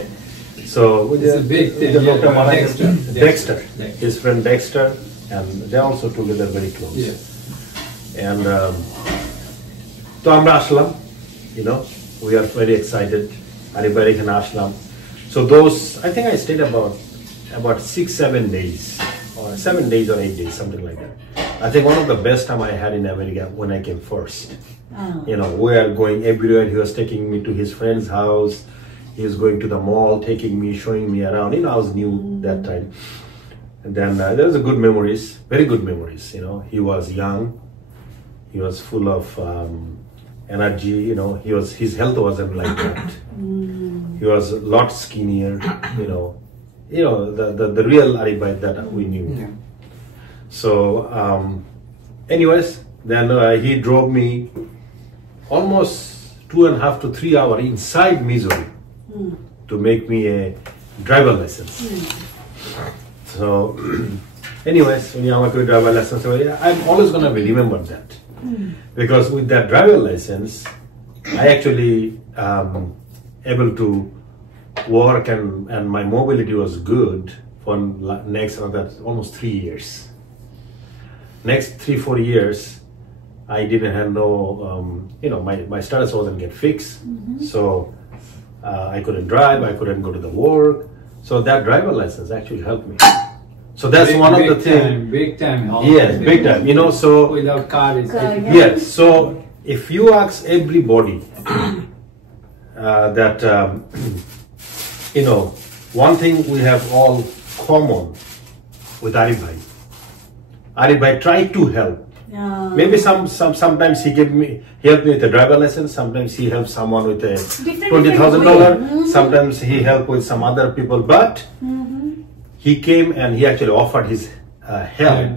so it's a big thing. Dexter, his friend Dexter, and they're also together very close. And so আমরা আসলাম, you know, we are very excited. Arif Bhai ekhane ashlam. So those, I think I stayed about 6-7 days, or 7 days or 8 days, something like that. I think one of the best time I had in America when I came first. You know, we are going everywhere. He was taking me to his friend's house. He was going to the mall, taking me, showing me around. You know, I was new that time. And then there was a good memories, very good memories. You know, he was young. He was full of energy. You know, his health wasn't like that. He was a lot skinnier. You know, the real Arif Bhai that we knew. So, anyways, then he drove me almost 2.5 to 3 hours inside Missouri to make me a driver license. So, anyways, when you have a driver license, I'm always going to remember that, because with that driver license, I actually able to work, and my mobility was good for next almost 3 years. Next 3-4 years, I didn't have no, you know, my status wasn't get fixed, so I couldn't drive, I couldn't go to the work. So that driver license actually helped me. So that's one of the things. Big time. Yes, big time. You know, so without car is yes. So if you ask everybody that you know, one thing we have all common with Arif Bhai. Arif Bhai tried to help. Maybe sometimes he helped me with a driver license. Sometimes he helped someone with a $20,000. Sometimes he helped with some other people. But he came and he actually offered his help.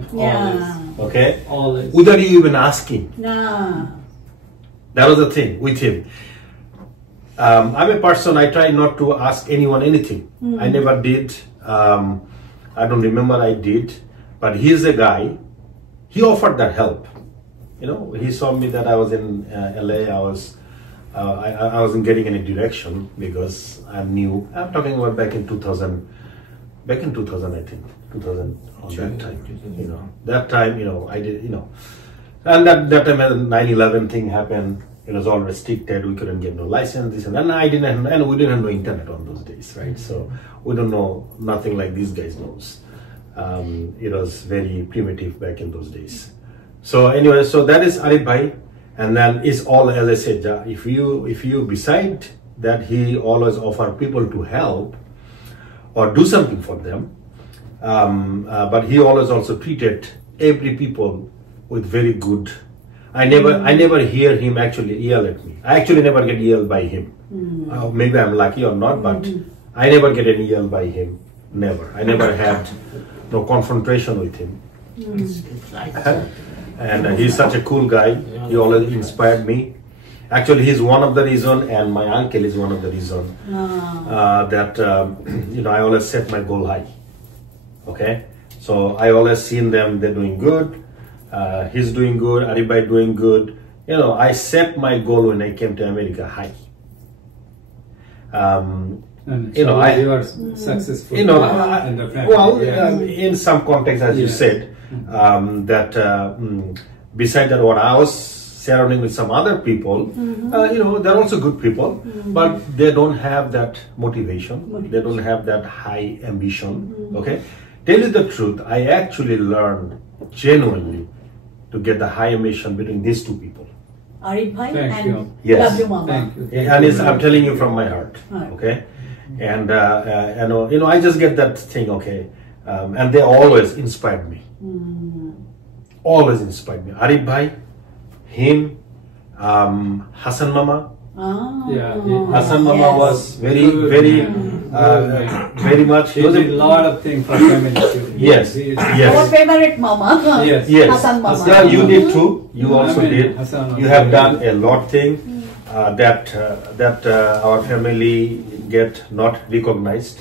Okay, always. Without you even asking. No. That was the thing with him. I'm a person, I try not to ask anyone anything. I never did. I don't remember I did. But he's a guy, he offered that help. You know, he saw me that I was in LA, I wasn't getting any direction because I'm new. I'm talking about back in 2000 I think, 2000 on that time, you know. That time, you know, I did, you know. And that time when 9/11 thing happened, it was all restricted, we couldn't get no license, this and that. And we didn't have no internet on those days, right? So we don't know nothing like these guys knows. It was very primitive back in those days. So anyway, so that is Arif Bhai, and then it's all, as I said, if you beside that, he always offer people to help or do something for them, but he always also treated every people with very good. I never hear him actually yell at me. I actually never get yelled by him. Maybe I'm lucky or not, but I never get any yell by him. Never. I never had no confrontation with him. And he's such a cool guy. He always inspired me. Actually, he's one of the reason, and my uncle is one of the reason that you know, I always set my goal high. Okay, so I always seen them. They're doing good. He's doing good. Arif Bhai doing good. You know, I set my goal when I came to America high. And you know, you are successful. You know, in the family. in some context, as you said, that beside that, what I was surrounding with some other people, you know, they're also good people, but they don't have that motivation. They don't have that high ambition. Okay, tell you the truth, I actually learned genuinely to get the high ambition between these two people. Arif Bhai Thank and you. Yes. love you, Mama. Thank you. And I'm telling you from my heart. Okay, and you know, I just get that thing. Okay, and they always inspired me. Always inspired me. Arif Bhai, him, Hassan Mama. Hassan Mama was very much. He did a lot of things for family too. Yes, yes. Our favorite Mama. Yes. Yes. Hassan Mama. Yeah, you did too. You also did. Hassan You have done a lot thing that our family get not recognized.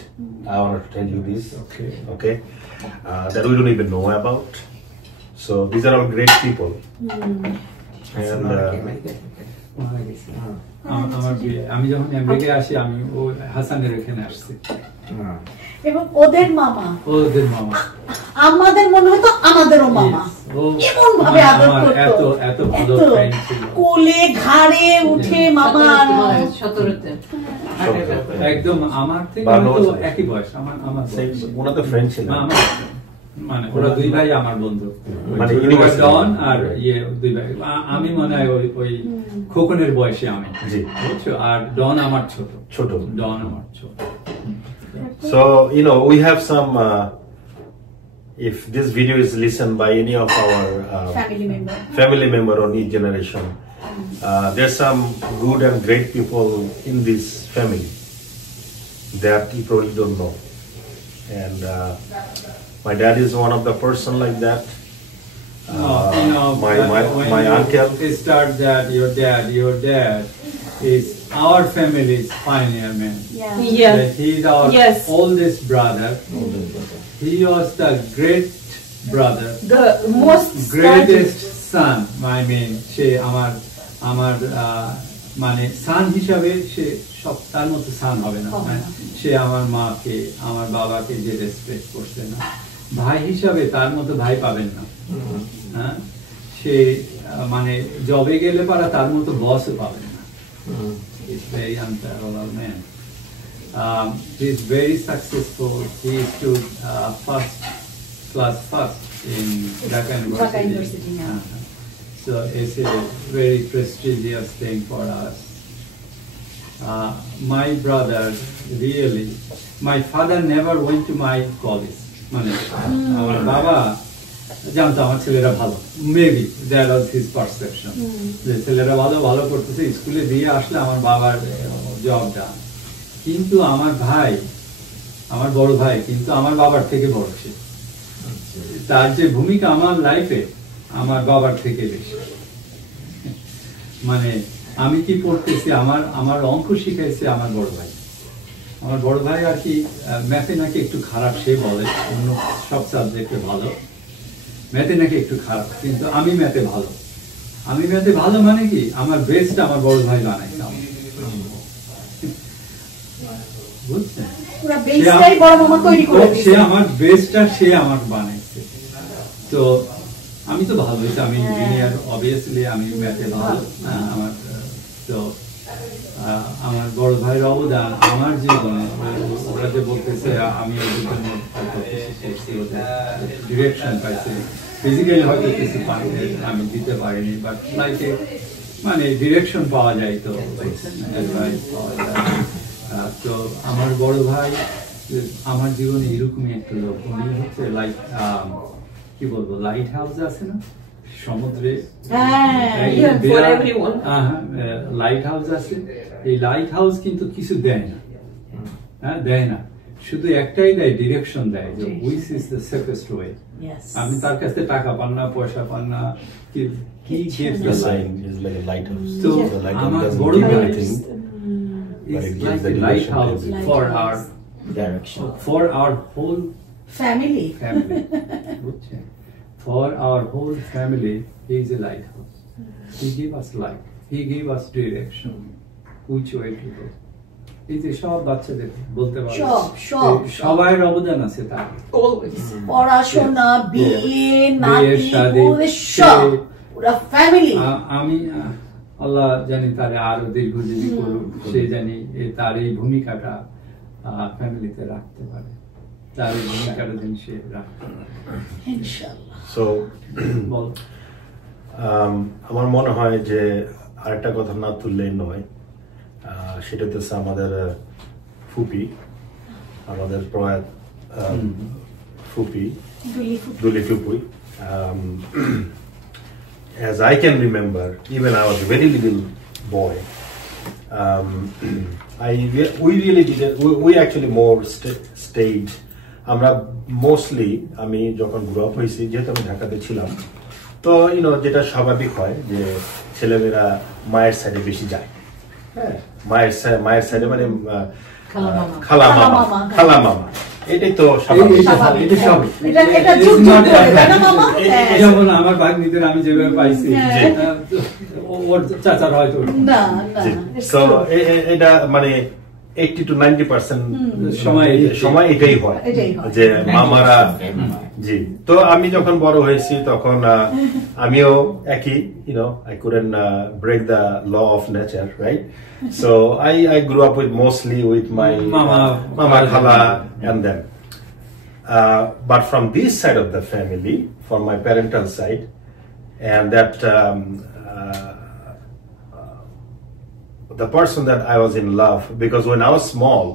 I want to tell you this. Okay. That we don't even know about. So these are all great people. And আমি যখন আমেরিকায় আসি আমি ও হাসানের এখানে আসছি এবং ওদের মামা আমাদের মনে হতো আমাদেরও মামা এমন ভাবে আদর করতো এত ভালো ফ্রেন্ড ছিল কোলে ঘাড়ে উঠে মামা 17তে একদম আমার থেকে হয়তো একই বয়স আমার one of the friends ছিল মানে ওরা দুই ভাই আমার বন্ধু মানে ডন আর ইয়ে দুই ভাই আমি মনে হয় ওই খোকনের বয়সে আমি জি বুঝছো আর ডন আমার ছোট ডন আমার ছোট So, you know, we have some, if this video is listened by any of our family member or each generation, there's some good and great people in this family that you probably don't know. And my dad is one of the person like that. You know, my uncle. Start that your dad is our family's pioneer man. Yes. He's our oldest brother. He was the great brother. The most greatest son. I mean, she আমার মানে son হিসাবে সে সব তার মতো son হবে না সে আমার মাকে আমার বাবাকে যে রেসপেক্ট করছে না ভাই হিসাবে তার মতো ভাই পাবেন না হ্যাঁ সে মানে জবে গেলে পারা তার মতো বসও পাবেন না He's very unparalleled man. He's very successful. He stood first class first in Dhaka Dhaka University. University, yeah. So it's a very prestigious thing for us. My brother, really, my father never went to my college. মানে আমার বাবা জানতো আমার ছেলেরা ভালো, maybe that was his perception, যে ছেলেরা ভালো ভালো করতেছে, স্কুলে দিয়ে আসলে আমার বাবার জব ডান। কিন্তু আমার ভাই, আমার বড় ভাই কিন্তু আমার বাবার থেকে বড়, সে তার যে ভূমিকা আমার লাইফে আমার বাবার থেকে বেশি। মানে আমি কি পড়তেছি, আমার অঙ্ক শিখাইছে আমার বড় ভাই। আমার বড় ভাই আর কি ম্যাথে নাকি একটু খারাপ, সে বলে, অন্য সব সাবজেক্টে ভালো, ম্যাথে নাকি একটু খারাপ, কিন্তু আমি ম্যাথে ভালো। আমি ম্যাথে ভালো মানে কি, আমার বেস্ট আমার বড় ভাই বানাইছে আমার। বুঝছেন, সে আমার বেস্টটা সে আমার বানাইছে। তো আমি তো ভালো হয়েছি, আমি ইঞ্জিনিয়ার, অবভিয়াসলি আমি ম্যাথে ভালো। আমার তো আমার বড় ভাইয়ের অবদান আমার জীবনে, ওরা যে বলতেছে আমি ওদের জন্য ডিরেকশন পাইছি, ফিজিক্যালি হয়তো কিছু আমি দিতে পারিনি, বাট লাইফে মানে ডিরেকশন পাওয়া যায়, তো অ্যাডভাইস পাওয়া যায়। তো আমার বড় ভাই আমার জীবনে এরকমই একটা লোক। উনি হচ্ছে লাইক কি বলবো, লাইট হাউস আছে না সমুদ্রে, লাইট হাউস আছে, এই লাইট হাউস কিন্তু কিছু দেয় না, হ্যাঁ দেয় না, শুধু একটাই দেয়, ডিরেকশন দেয়, যে which is the safest way. আপনি তার কাছে টাকা পান না, পয়সা পান না, কি gives the sign is like a lighthouse. So the lighthouse আমার doesn't বড় give ভাই anything, but is it gives like the a direction lighthouse to everything. for our Direction. whole family. বুঝছেন? For our whole family, he is a lighthouse. He gave us light. He gave us direction. Which way to go? এই যে সব বাচ্চাদের বলতে পারে, সবাই অবদান আছে তার, পড়াশোনা, বিয়ে, নাতি, সব পুরো ফ্যামিলি। আমি আল্লাহ জানি তারে আরো দীর্ঘজীবী করুন, সে জানি তার এই ভূমিকাটা ফ্যামিলিতে রাখতে পারে, তার এই ভূমিকাটা যেন সে রাখতে পারে ইনশাআল্লাহ। So আমার মনে হয় যে আরেকটা কথা না তুললেই নয়, সেটা হচ্ছে আমাদের ফুপি, আমাদের প্রয়াত ফুপি, দুলি ফুপি। As I can remember, even I was a very little boy, we actually more stayed. আমরা মোস্টলি, আমি যখন গ্রো আপ হয়েছি, যেহেতু আমি ঢাকাতে ছিলাম, তো যেটা স্বাভাবিক হয় যে ছেলেমেয়েরা মায়ের সাইডে বেশি যায়, হ্যাঁ, মায়ের সাইডে মানে খালা মামা, এটাই তো যেমন আমার ভাগ্নিদের আমি যেভাবে পাইছি, ওর চাচার হয়তো এটা মানে 80 to 90% সময় এটাই হয় যে মামারা। জি, তো আমি যখন বড় হয়েছি তখন আমিও একই, I couldn't break the law of nature, right? So I grew up mostly with my mama, khala, and them. But from this side of the family, from my parental side, and that the person that I was in love, because when I was small,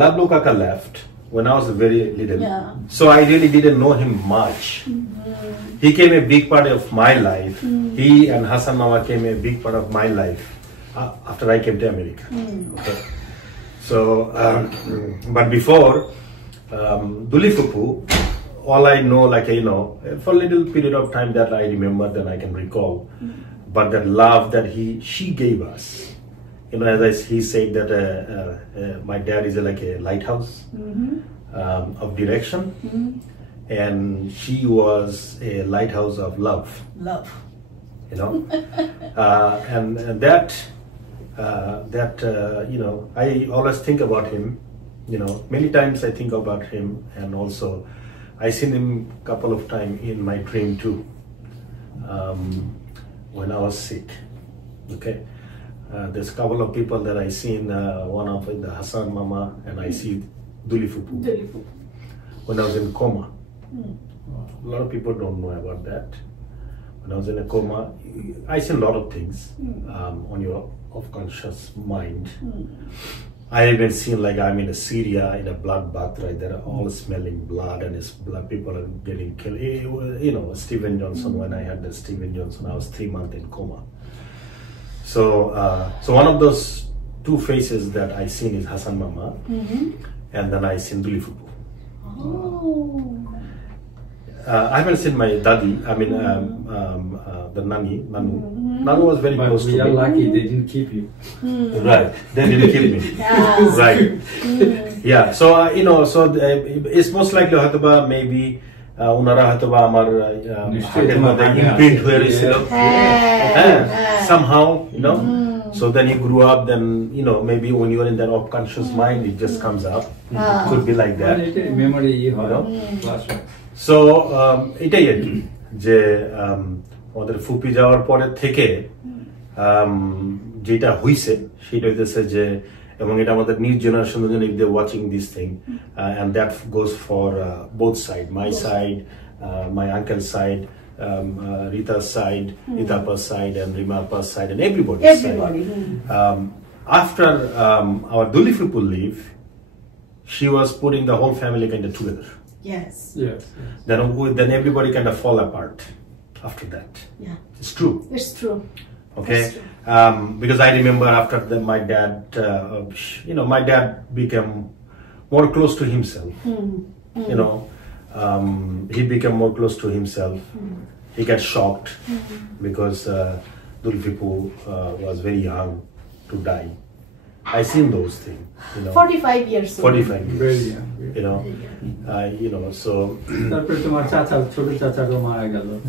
Lablu Kaka left when I was very little, so I really didn't know him much. He came a big part of my life. He and Hassan Mama came a big part of my life after I came to America. Okay, so but before Duli Fupu, all I know, like for a little period of time that I remember, that I can recall. But that love that she gave us, as he said that my dad is like a lighthouse of direction, and she was a lighthouse of love. And that I always think about him. Many times I think about him, and also I seen him a couple of times in my dream too. When I was sick, okay, there's a couple of people that I seen. One of the Hassan Mama, and I see Duli Fupu when I was in coma. A lot of people don't know about that. When I was in a coma, I see a lot of things on your subconscious mind. I even seen like I'm in Syria in a bloodbath, right? They're all smelling blood, and it's blood. People are getting killed. You know, Stephen Johnson. When I had the Stephen Johnson, I was 3 months in coma. So, so one of those two faces that I seen is Hassan Mama, and then I seen Duli Fupu. I haven't seen my daddy. I mean, the Nanu. Nanu was very close to me. We are lucky they didn't keep you. Right, they didn't keep me. Right. Yeah. So you know, so it's most likely hatoba maybe unara hatoba amar hater moddhe imprint hoye chilo. Somehow, you know. So then you grew up. Then you know, maybe when you are in that subconscious mind, it just comes up. Could be like that. Memory, you know. So এটাই আর কি যে আমাদের ফুপি যাওয়ার পরে থেকে যেটা হইছে সেটা হইতেছে যে এবং এটা আমাদের new generation if they're watching this thing and that goes for both side, my side, my uncle's side, Rita's side, Ritapa's side, and Rimapa's side, and everybody's side. After our Duli Fupu leave, she was putting the whole family kind of together. Yes. Then everybody kind of fall apart after that. Yeah. It's true. It's true. Okay. It's true. Because I remember after that, my dad, you know, my dad became more close to himself. You know, he became more close to himself. He got shocked because Duli Fupu was very young to die. I seen those things, you know. 45 years old. 45 years. Very young. You know, so. Then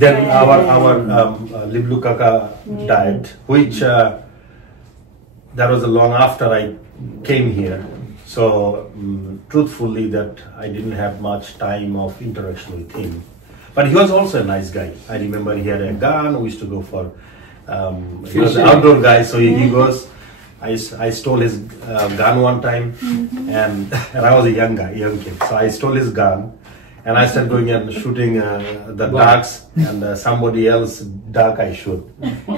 Then our Liblu Kaka died, which that was long after I came here. So truthfully, that I didn't have much time of interaction with him. But he was also a nice guy. I remember he had a gun. We used to go for. He was an outdoor guy, so he goes. I stole his gun one time, and I was a young kid, so I stole his gun, and I started going and shooting the ducks, and somebody else duck I shoot,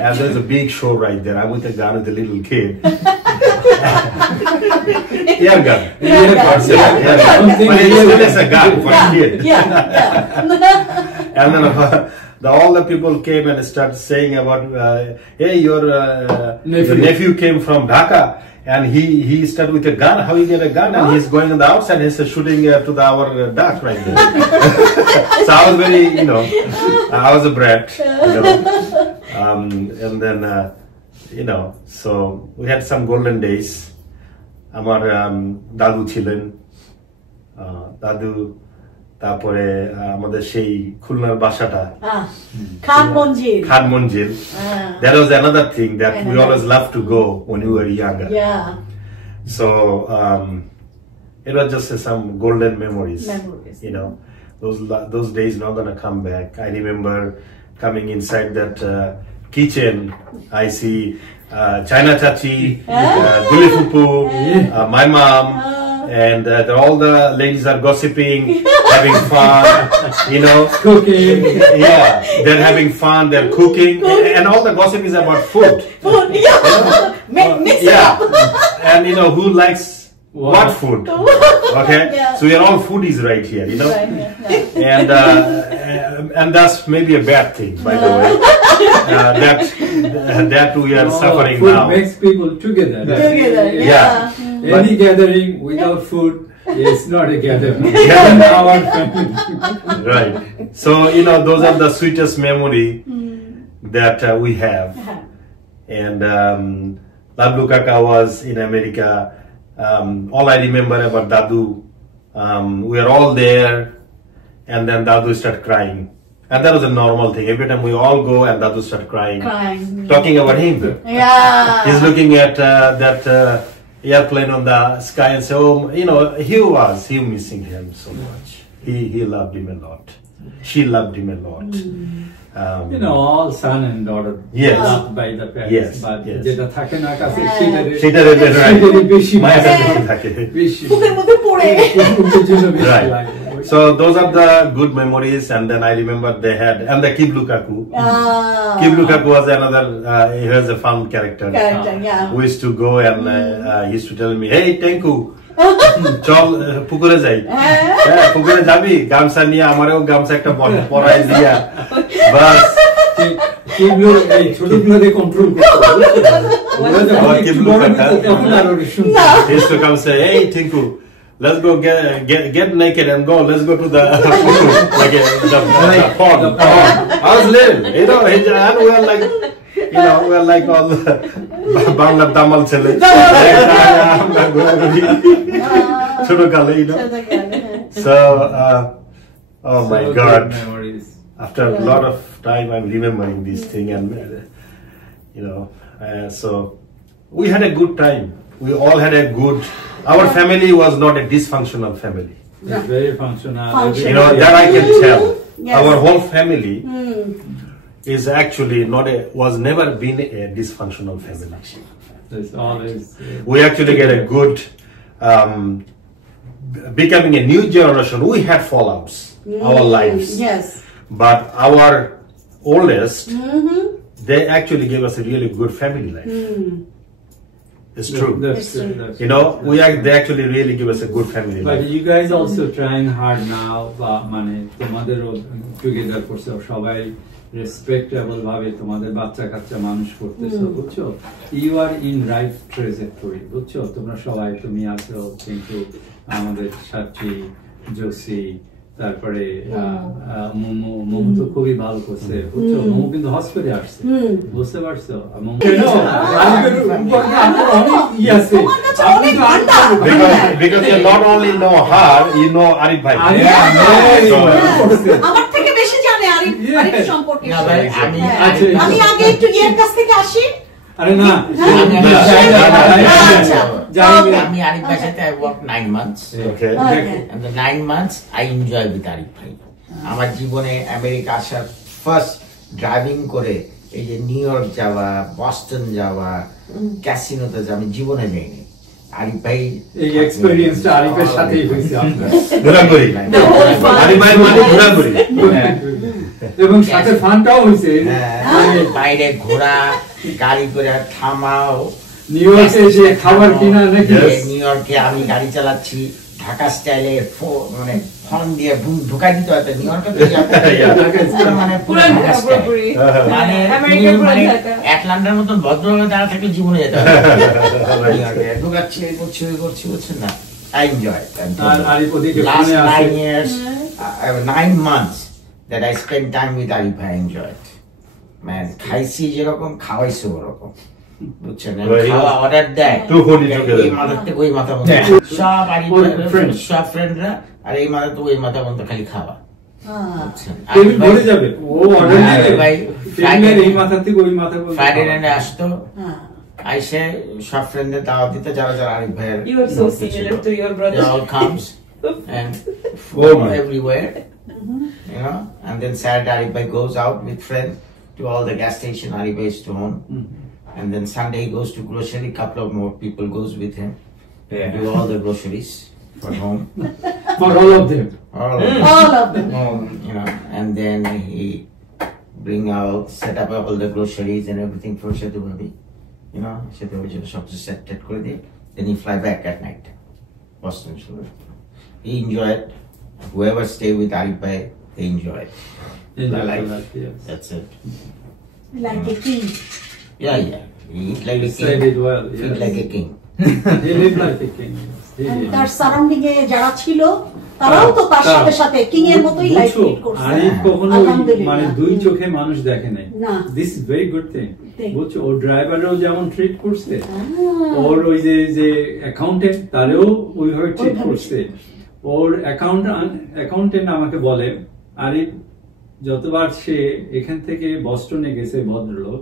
and there's a big show right there. I'm with a gun with a little kid. Air gun. But it's a gun for a kid. And then all the people came and started saying about, hey, your nephew came from Dhaka, and he started with a gun. How he get a gun? And he's going on the outside. He's shooting to our duck right there. So I was very, you know, I was a brat, you know. And then, you know, so we had some golden days. Amar dadu chilen, dadu. তারপরে আমাদের সেই খুলনার বাসাটা খানমঞ্জিল that was another thing that we always loved to go when we were younger. So it was just some golden memories, you know. Those days not gonna come back. I remember coming inside that kitchen, I see China Chachi, Duli Fupu, my mom, and all the ladies are gossiping, having fun, you know, cooking. Yeah, they're having fun, they're cooking, and all the gossip is about food. And you know, who likes what food? Okay, so we are all foodies right here, you know. And that's maybe a bad thing, by the way. That we are suffering food now. Makes people together. Yeah. Any gathering without food is not a gathering. Our family. Right. So you know, those are the sweetest memory that we have. And Lablu Kaka was in America. All I remember about Dadu, we were all there, and then Dadu started crying. And that was a normal thing. Every time we all go and Dadu started crying. Talking about him. Yeah. He's looking at that airplane on the sky and say, oh, you know, he missing him so much. He loved him a lot. She loved him a lot. You know, all son and daughter loved by the parents. Yes. But যেটা থাকে না কাছে সেটা বেশি মায়া থাকে বেশি বুকের মধ্যে পড়ে right. So those are the good memories. And then I remember they had, and the Kib Lukaku. Kib Lukaku was another, he was a fun character. Yeah. We used to go and he used to tell me, hey, Tenku, চল পুকুরে যাই হ্যাঁ পুকুরে যাবি গামছা নিয়ে আমারও গামছা একটা পরাই দিয়া বাস ছোটগুলোকে কন্ট্রোল করতে come say, hey Tinku, let's go get naked and go. Let's go to the like the pond. I was little, you know, and we were like, you know, we were like all the Bangla Damal chale. You know. So, oh my God! After a lot of time, I'm remembering this thing, and you know, so we had a good time. We all had a good. Our family was not a dysfunctional family. It's very functional. You know, that I can tell. Yes. Our whole family is actually was never been a dysfunctional family. It's always. We actually get a good, becoming a new generation. We had fallouts, our lives. Yes. But our oldest, they actually gave us a really good family life. It's true. That's true. You know, they actually really give us a good family But life. you guys also trying hard now. মানে তোমাদেরও together করছো সবাই respectable ভাবে তোমাদের বাচ্চা কাচ্চা মানুষ করতেছো বুঝছো? You are in right trajectory বুঝছো? তোমরা সবাই তুমি আছো কিন্তু আমাদের সাথী জোসি তারপরে মোমো তো খুবই ভালো করছে বুঝছো মোমো কিন্তু হসপিটালে আসছে বুঝতে পারছো because you not only know her, you know Arif bhai. আমার থেকে বেশি জানে আরিফ সম্পর্কে আমি আগে একটু ইয়ের কাছ থেকে আসি আরে না আমি আরিফ ভাইয়ের সাথে I worked 9 months. Okay. And the 9 months I enjoy with Arif ভাই আমার জীবনে আমেরিকা আসার ফার্স্ট ড্রাইভিং করে এই যে নিউ ইয়র্ক যাওয়া বস্টন যাওয়া ক্যাসিনোতে যাওয়া আমি জীবনে যাইনি আরিফ ভাই এই এক্সপেরিয়েন্সটা আরিফের সাথেই হয়েছে আপনার ঘোরাঘুরি আরিফ ভাই মানে ঘোরাঘুরি এবং সাথে ফানটাও হয়েছে বাইরে ঘোরা গাড়ি করে থামাও নিউ ইয়র্কে এসে খাবার কিনা নাকি নিউ ইয়র্কে আমি গাড়ি চালাচ্ছি ঢাকা স্টাইলে মানে ফোন দিয়ে ঢুকাই দিতে হতো নিউ ইয়র্কে মানে পুরো ঢাকা স্টাইল মানে অ্যাটলান্টার মতন ভদ্রভাবে দাঁড়া থাকলে জীবনে যেতে হবে নিউ ইয়র্কে ঢুকাচ্ছি করছি বুঝছেন না I enjoy it. Last 9 years, 9 months that I spent time with Arif, I enjoy it. Man, খাইছি যেরকম খাওয়াইছে ওরকম বুঝছেন খাওয়া অর্ডার দেয় এই মাথা থেকে ওই মাথা বন্ধ সব আরিফ সব ফ্রেন্ডরা আর এই মাথা তো ওই মাথা বন্ধ খালি খাওয়া বলে যাবে ও অর্ডার দিবে ভাই এই মাথা থেকে ওই মাথা বন্ধ ফ্রাইডে নাইটে আসতো আইসে সব ফ্রেন্ডদের দাওয়াত দিতে যারা যারা আরিফ ভাইয়ের You are so similar to your brother. They all comes and food everywhere, you know. And then Saturday Arif bhai goes out with friends to all the gas station. Arif bhai is to home, and then Sunday he goes to grocery. Couple of more people goes with him. Do all the groceries for home. For all of them. all of them. You know, and then he bring out, set up all the groceries and everything for Shadu Bhabi. You know, Shadu Bhabi shop set kore diye. Then he fly back at night. Boston. He enjoyed. Whoever stay with Arif bhai, they enjoy it. The life. Yes. That's it. Like a king. Yeah. He eat like a king. Said it well. Eat like a king. He lived like a king. তার surrounding এ যারা ছিল তারাও তো তার সাথে সাথে king এর মতই লাইফ লিড করছে আরিফ কখনো মানে দুই চোখে মানুষ দেখে নাই this is very good thing বুঝছো ওর ড্রাইভারও যেমন ট্রিট করছে ওর ওই যে অ্যাকাউন্টেন্ট তারেও ওইভাবে ট্রিট করছে ওর অ্যাকাউন্টেন্ট আমাকে বলে আরিফ যতবার সে এখান থেকে বস্টনে গেছে ভদ্রলোক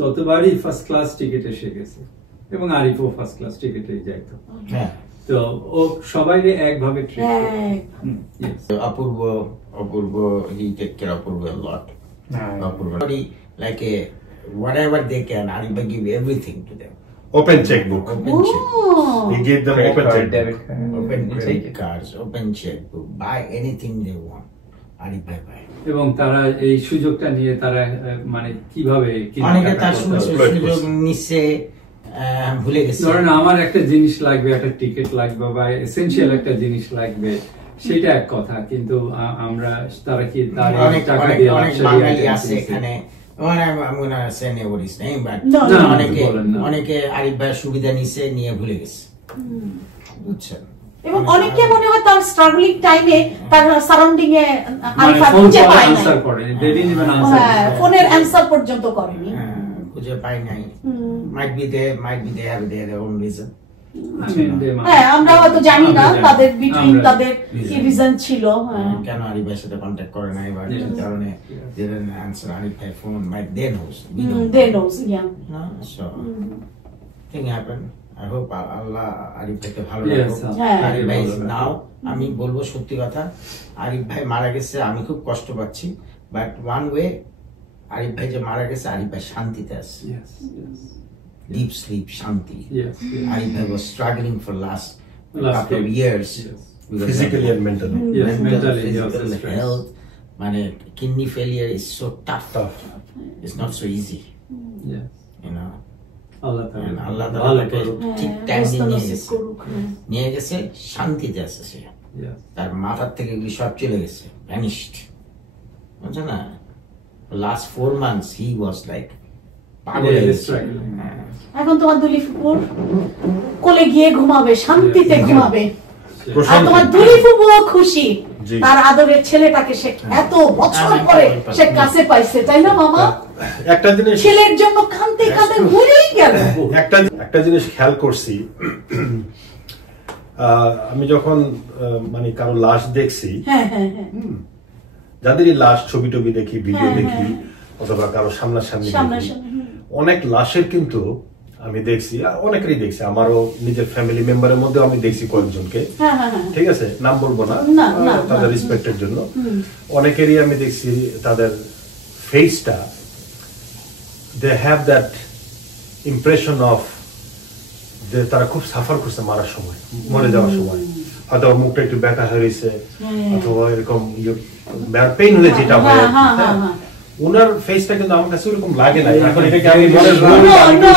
ততবারই ফার্স্ট ক্লাস টিকেটে সে গেছে এবং আরিফও ফার্স্ট ক্লাস টিকেটে যাইতো তো ও সবাই একভাবে ট্রিট করে অপূর্ব he take care of Apurva a lot. Apurva like a whatever they can Arif bhai give everything to them. Open checkbook. Oh. He gave them Credit open card, checkbook. debit card. Open Take credit it. cards, open checkbook, buy anything they want. Arif ভাই পায়। এবং তারা এই সুযোগটা নিয়ে তারা মানে কিভাবে অনেকে তার exploit সুযোগ করছে। নিচ্ছে ভুলে গেছে। ধরেন আমার একটা জিনিস লাগবে, একটা টিকিট লাগবে বা এসেনশিয়াল একটা জিনিস লাগবে, সেটা এক কথা, কিন্তু আমরা তারা কি তার অনেক টাকা অনেক দিয়ে অনেক luxury বাঙালি items আছে কিনছে। এখানে, I'm gonna say nobody's name, but No, no, no, অনেকে বলেন না। অনেকে আরিফ ভাইয়ের সুবিধা নিছে নিয়ে ভুলে গেছে, বুঝছেন? এবং অনেকে মনে হয় তার স্ট্রাগলিং টাইমে তার সারাউন্ডিং এ মানে আরিফা ফোন খুঁজে কল পায় আনসার নাই। করে, they didn't even answer. হ্যাঁ, ফোনের অ্যানসার পর্যন্ত করেনি। খুঁজে পাই নাই, might be they have their own reason. I mean, they might- হ্যাঁ, আমরা হয়তো জানি না আমরা তাদের জানি। বিটুইন আমরা- তাদের কি রিজন ছিল। হ্যাঁ। কেন আরিফ ভাইয়ের সাথে কন্ট্যাক্ট করে নাই বা কি Yes. কারণে they didn't answer আরিফ ভাইয়ের phone, might they knows, we don't They know. knows, yeah. No, so thing happen. I hope আল্লাহ আরিফ ভাইকে ভালো Yes, রাখুক। হ্যাঁ। আরিফ ভাই ভালো রাখুক। নাও, আমি বলবো সত্যি কথা, আরিফ ভাই মারা গেছে, আমি খুব কষ্ট পাচ্ছি, বাট ওয়ান ওয়ে আরিফ ভাই যে মারা গেছে, আরিফ ভাই শান্তিতে আছে, Yes, yes, ডিপ স্লিপ, শান্তি। yes, yes. আরিফ ভাই was struggling for last couple of few- years, yes. because Physically of and mentally. Yes, mental, mentally, physical yes, stress. health, মানে kidney failure is so tough. Tough. It's not so easy, Yes. you know. আল্লাহ তাআলা And আল্লাহ ভালো তাআলা করুক। ঠিক হ্যাঁ, time রাস্তা নিয়ে নসিব গেছে, করুক, হ্যাঁ। নিয়ে গেছে, শান্তিতে আছে সে, Yes. তার মাথার থেকে এগুলি সব চলে গেছে, ভ্যানিশড, বুঝছো না? Last 4 months he was like পাগল হয়ে Yeah, গেছে। struggling. হ্যাঁ। এখন তোমার দুলিফুপুর কোলে গিয়ে ঘুমাবে, শান্তিতে ঘুমাবে। আর প্রশান্তি। তোমার দুলিফুপুও খুশি জি। তার আদরের ছেলেটাকে সে এত বছর পরে সে কাছে পাইছে, তাই না মামা? একটা জিনিস ছেলের জন্য কাঁদতে কাঁদতে মরেই গেল। একটা জিনিস খেয়াল করছি, আমি যখন মানে কারো লাশ দেখছি, হ্যাঁ হ্যাঁ হ্যাঁ, যাদেরই লাশ ছবি টবি দেখি, ভিডিও হ্যাঁ, দেখি, অথবা কারো সামনাসামনি দেখি, সামনাসামনি, অনেক লাশের কিন্তু আমি দেখছি, আর অনেকেরই দেখছি, আমারও নিজের ফ্যামিলি মেম্বারের মধ্যে আমি দেখছি কয়েকজনকে, হ্যাঁ হ্যাঁ হ্যাঁ, ঠিক আছে, নাম বলবো না, না, না, তাদের না। রেসপেক্টের জন্য, অনেকেরই আমি দেখছি তাদের ফেসটা, they have that impression of যে তারা খুব সাফার করছে মারার সময়, মরে যাওয়ার সময়, হয়তো মুখটা একটু ব্যথা হয়েছে, অথবা এরকম পেইন হলে যেটা হয়, হ্যাঁ, হ্যাঁ, হ্যাঁ, হ্যাঁ। ওনার ফেসটা কিন্তু আমার কাছে ওরকম লাগে না। এখন এটাকে আমি মনে No, no,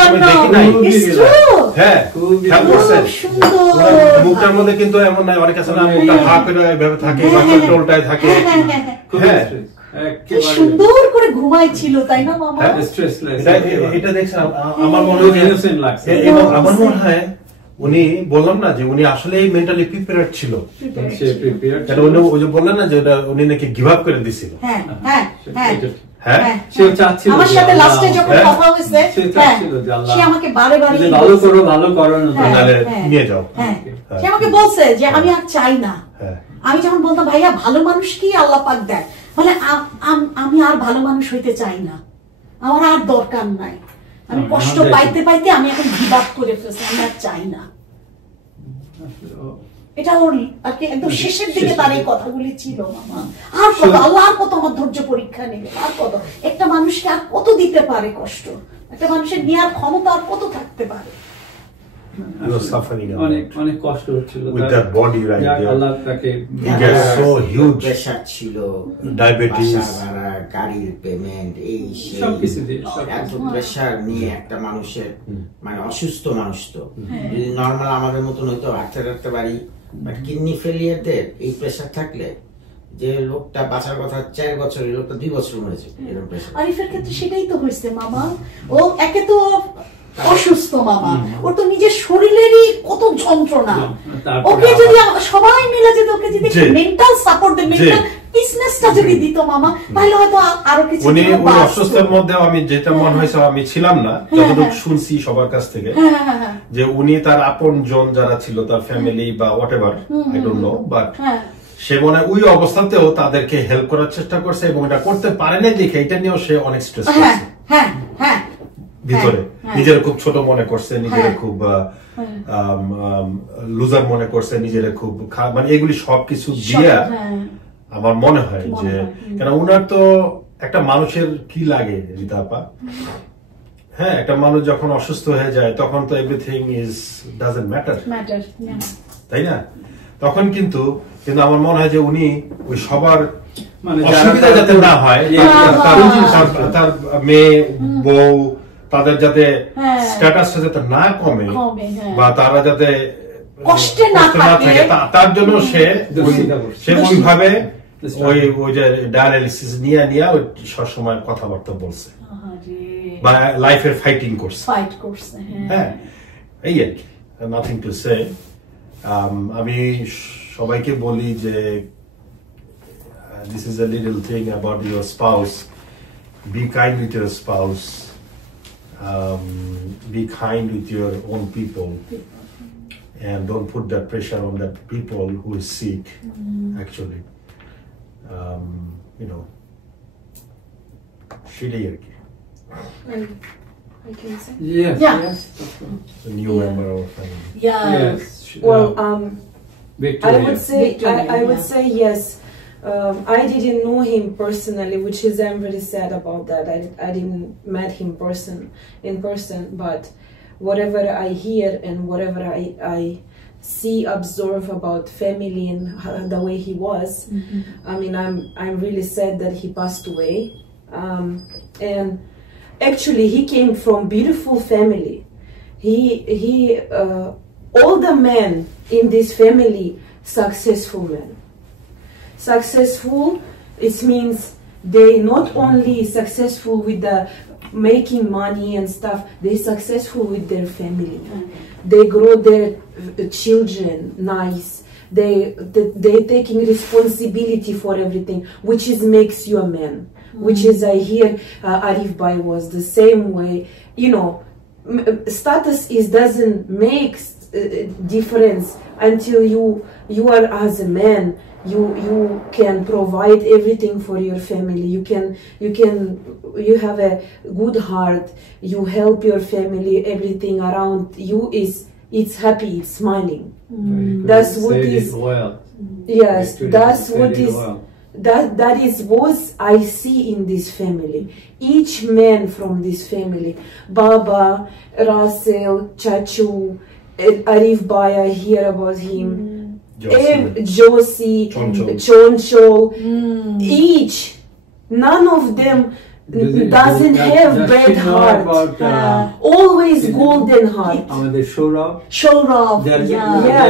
no, it's true. হ্যাঁ, খেয়াল করছেন? খুব সুন্দর। ওনার মুখটার মধ্যে কিন্তু এমন নাই, অনেক আছে না, মুখটা হা করে এভাবে থাকে, বা কন্ট্রোলটায় থাকে। হ্যাঁ, হ্যাঁ, হ্যাঁ। খুব হ্যাঁ। stress, কি একেবারে সুন্দর করে ঘুমাইছিল, তাই না মামা? হ্যাঁ। stressless, এটা দেখছেন, আমার মনে হয় যে innocent লাগছে। এবং আমার মনে হয় উনি, বললাম না যে উনি আসলে মেন্টালি প্রিপেয়ার্ড ছিল, সে prepared কেন উনি ওই যে বললেন না যে উনি নাকি গিভ আপ করে দিছিল। হ্যাঁ হ্যাঁ হ্যাঁ হ্যাঁ, হ্যাঁ। সেও চাচ্ছিল আমার যে সাথে আল্লাহ লাস্টে যখন হ্যাঁ। কথা হয়েছে, সে হ্যাঁ, চাচ্ছিল যে আল্লাহ সে আমাকে বারে বারে যদি ভালো করো, ভালো করো না হ্যাঁ, তাহলে হ্যাঁ, নিয়ে যাও। হ্যাঁ। হ্যাঁ। সে আমাকে বলছে যে আমি আর চাই না। হ্যাঁ। আমি যখন বলতাম ভাইয়া ভালো মানুষ কি আল্লাহ পাক দেয়, বলে আমি আর ভালো মানুষ হইতে চাই না, আমার আর দরকার নাই, আমি কষ্ট আমাদের- পাইতে পাইতে আমি এখন গিভ আপ করে ফেলছি, আমি আর চাই না। এটা ওর আর কি একদম শেষের দিকে তার এই কথাগুলি ছিল মামা। আর কত আল্লাহ, আর কত আমার ধৈর্য পরীক্ষা নেবে, আর কত একটা মানুষকে আর কত দিতে পারে কষ্ট, একটা মানুষের নেওয়ার ক্ষমতা আর কত থাকতে পারে। He was suffering a lot. অনেক অনেক কষ্ট হচ্ছিল With that body right যাক, there. আল্লাহ তাকে He gets so huge. Pressure ছিল, Diabetes. বাসা ভাড়া, গাড়ির পেমেন্ট, এই সেই, সবকিছু দিয়ে, এত প্রেশার নিয়ে একটা মানুষের, মানে অসুস্থ মানুষ তো, যদি নর্মাল আমাদের মতন হয়তো হাঁটতে হাঁটতে পারি, বাট কিডনি ফেলিয়ারদের এই প্রেশার থাকলে, যে লোকটা বাঁচার কথা 4 বছর, এই লোকটা 2 বছর মরেছে এরকম প্রেশার। আরিফের ক্ষেত্রে সেটাই তো হয়েছে মামা। ও একে তো অসুস্থ মামা, ওর তো নিজের শরীরেরই কত যন্ত্রণা, তারপরে ওকে যদি সবাই মিলে যদি ওকে যদি জি। মেন্টাল সাপোর্ট দেয়, মেন্টাল পিসনেসটা যদি দিত মামা, তাহলে হয়তো আরো কিছু উনি দিন উনি বাঁচতো। অসুস্থের মধ্যে আমি যেটা মনে হয়েছে, আমি ছিলাম না, যতটুকু শুনছি সবার কাছ থেকে, হ্যাঁ, হ্যাঁ, হ্যাঁ, যে উনি তার আপন জন যারা ছিল, তার ফ্যামিলি বা what ever, I don't know, but হ্যাঁ। সে মনে হয় ওই অবস্থাতেও তাদেরকে হেল্প করার চেষ্টা করছে, এবং এটা করতে পারে না দেখে এটা নিয়েও সে অনেক স্ট্রেস হ্যাঁ, করছে হ্যাঁ, হ্যাঁ, ভিতরে, হ্যাঁ। নিজের খুব ছোট মনে করছে, নিজের হ্যাঁ। খুব লুজার মনে করছে, নিজের খুব মানে এগুলি সবকিছু দিয়া হ্যাঁ। আমার মনে হয় মনে যে, হয়, কেন উনার তো একটা মানুষের কি লাগে রীতা আপা, হ্যাঁ একটা মানুষ যখন অসুস্থ হয়ে যায় তখন তো এভরিথিং ইজ ডাজন্ট ম্যাটার, তাই না? তখন কিন্তু আমার মনে হয় যে উনি ওই সবার মানে অসুবিধা যাতে না হয়, তার মেয়ে বউ তাদের যাতে স্ট্যাটাস যাতে না কমে বা তারা যাতে কষ্টে না থাকে, তার জন্য সে ওইভাবে ওই যে ডায়ালিসিস নিয়ে সবসময় কথাবার্তা বলছে বা লাইফের ফাইটিং করছে। হ্যাঁ এই আর কি, নাথিং টু সে। আমি সবাইকে বলি যে this is a little thing about your spouse. Be kind with your spouse. Be kind with your own people. And don't put that pressure on that people who is sick, actually. You know, I can say. Yes. a new member of our family. Yes. Well, Victoria. I would say yes. I didn't know him personally, which is I'm very sad about that. I didn't met him in person, but whatever I hear and whatever I see, observe about family and the way he was, I mean, I'm really sad that he passed away. And actually, he came from beautiful family. He all the men in this family successful men. Successful, it means they not only successful with the making money and stuff, they successful with their family. They grow their children nice. They taking responsibility for everything, which is makes you a man. Which is I hear Arif Bhai was the same way. You know, status is doesn't make difference until you are as a man. You can provide everything for your family. You have a good heart. You help your family. Everything around you it's happy. It's smiling. That's what is. Well. Yes, that's what is. Well. That is what I see in this family. Each man from this family, Baba, Russell, Chachu, Arif Bhai, I hear about him. Josie, Chonchol, each, none of them doesn't have bad heart. Always golden heart. They Shorav. They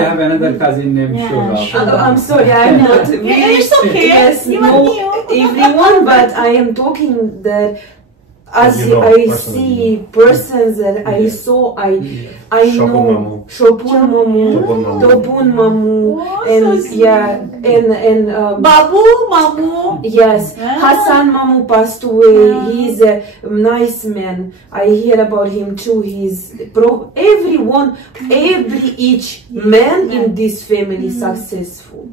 have another cousin named Shorav. I'm sorry, I'm not really. It's okay. Yes, no, everyone, but I am talking that as I see persons that I saw, I know Shopun Mamu, Topun Mamu, and and Babu Mamu. Yes, Hassan Mamu passed away. He's a nice man. I hear about him too. He's each man in this family successful.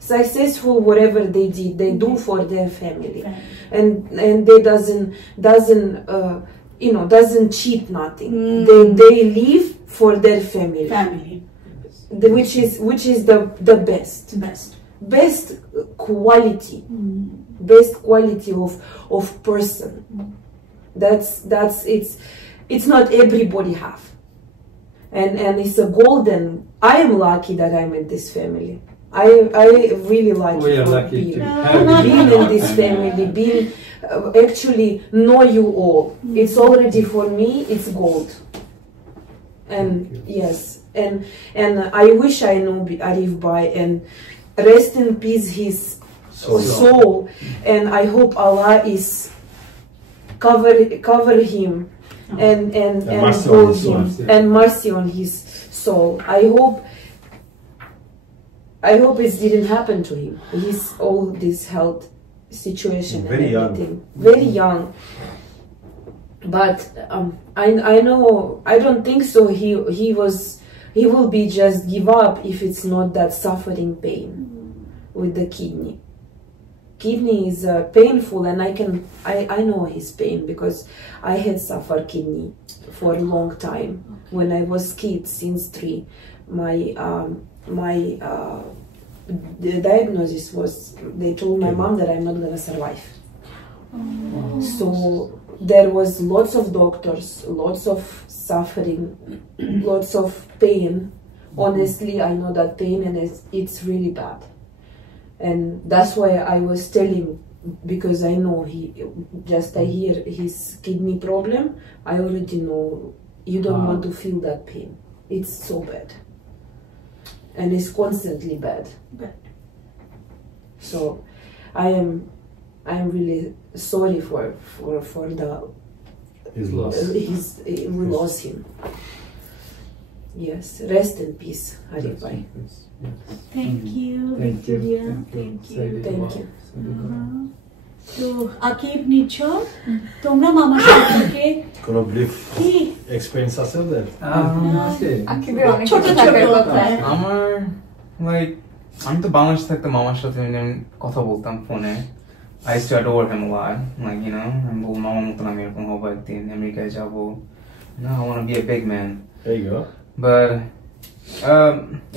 Successful whatever they did, they do for their family, and they doesn't cheat nothing. They live for their family. Which is the best quality, best quality of person. That's it's not everybody have, and it's a golden. I am lucky that I'm in this family. I really like being in this family, being actually know you all. It's already for me, it's gold. And yes, and I wish I know Arif Bhai, and rest in peace his soul. And I hope Allah is cover him and hold him and mercy on his soul. I hope it didn't happen to him. He's all this health situation and everything. Very young. But I know, I don't think so. He will be just give up if it's not that suffering pain with the kidney. Kidney is painful, and I know his pain because I had suffered kidney for a long time. When I was kid, since 3, the diagnosis was, they told my mom that I'm not gonna survive. So there was lots of doctors, lots of suffering, lots of pain. Honestly, I know that pain, and it's really bad. And that's why I was telling, because I know I hear his kidney problem, I already know you don't want to feel that pain. It's so bad. And it's constantly bad. So I'm really sorry for his loss. We lost him. Yes, rest in peace, Arifai. Thank you, Victoria. Thank you. Thank you. তো আকিব নিচল তোমরা মামার সম্পর্কে কোনো brief experience আছে ওদের? আকিবের অনেক ছোট থাকার কথা। আমার লাইক আমি তো বাংলাদেশে থাকতে মামার সাথে কথা বলতাম ফোনে। I used to adore him a lot. Like, you know, আমি বলবো মামার মতন আমি এরকম হবো একদিন, আমেরিকায় যাবো। You know, I want to be a big man. There you go. But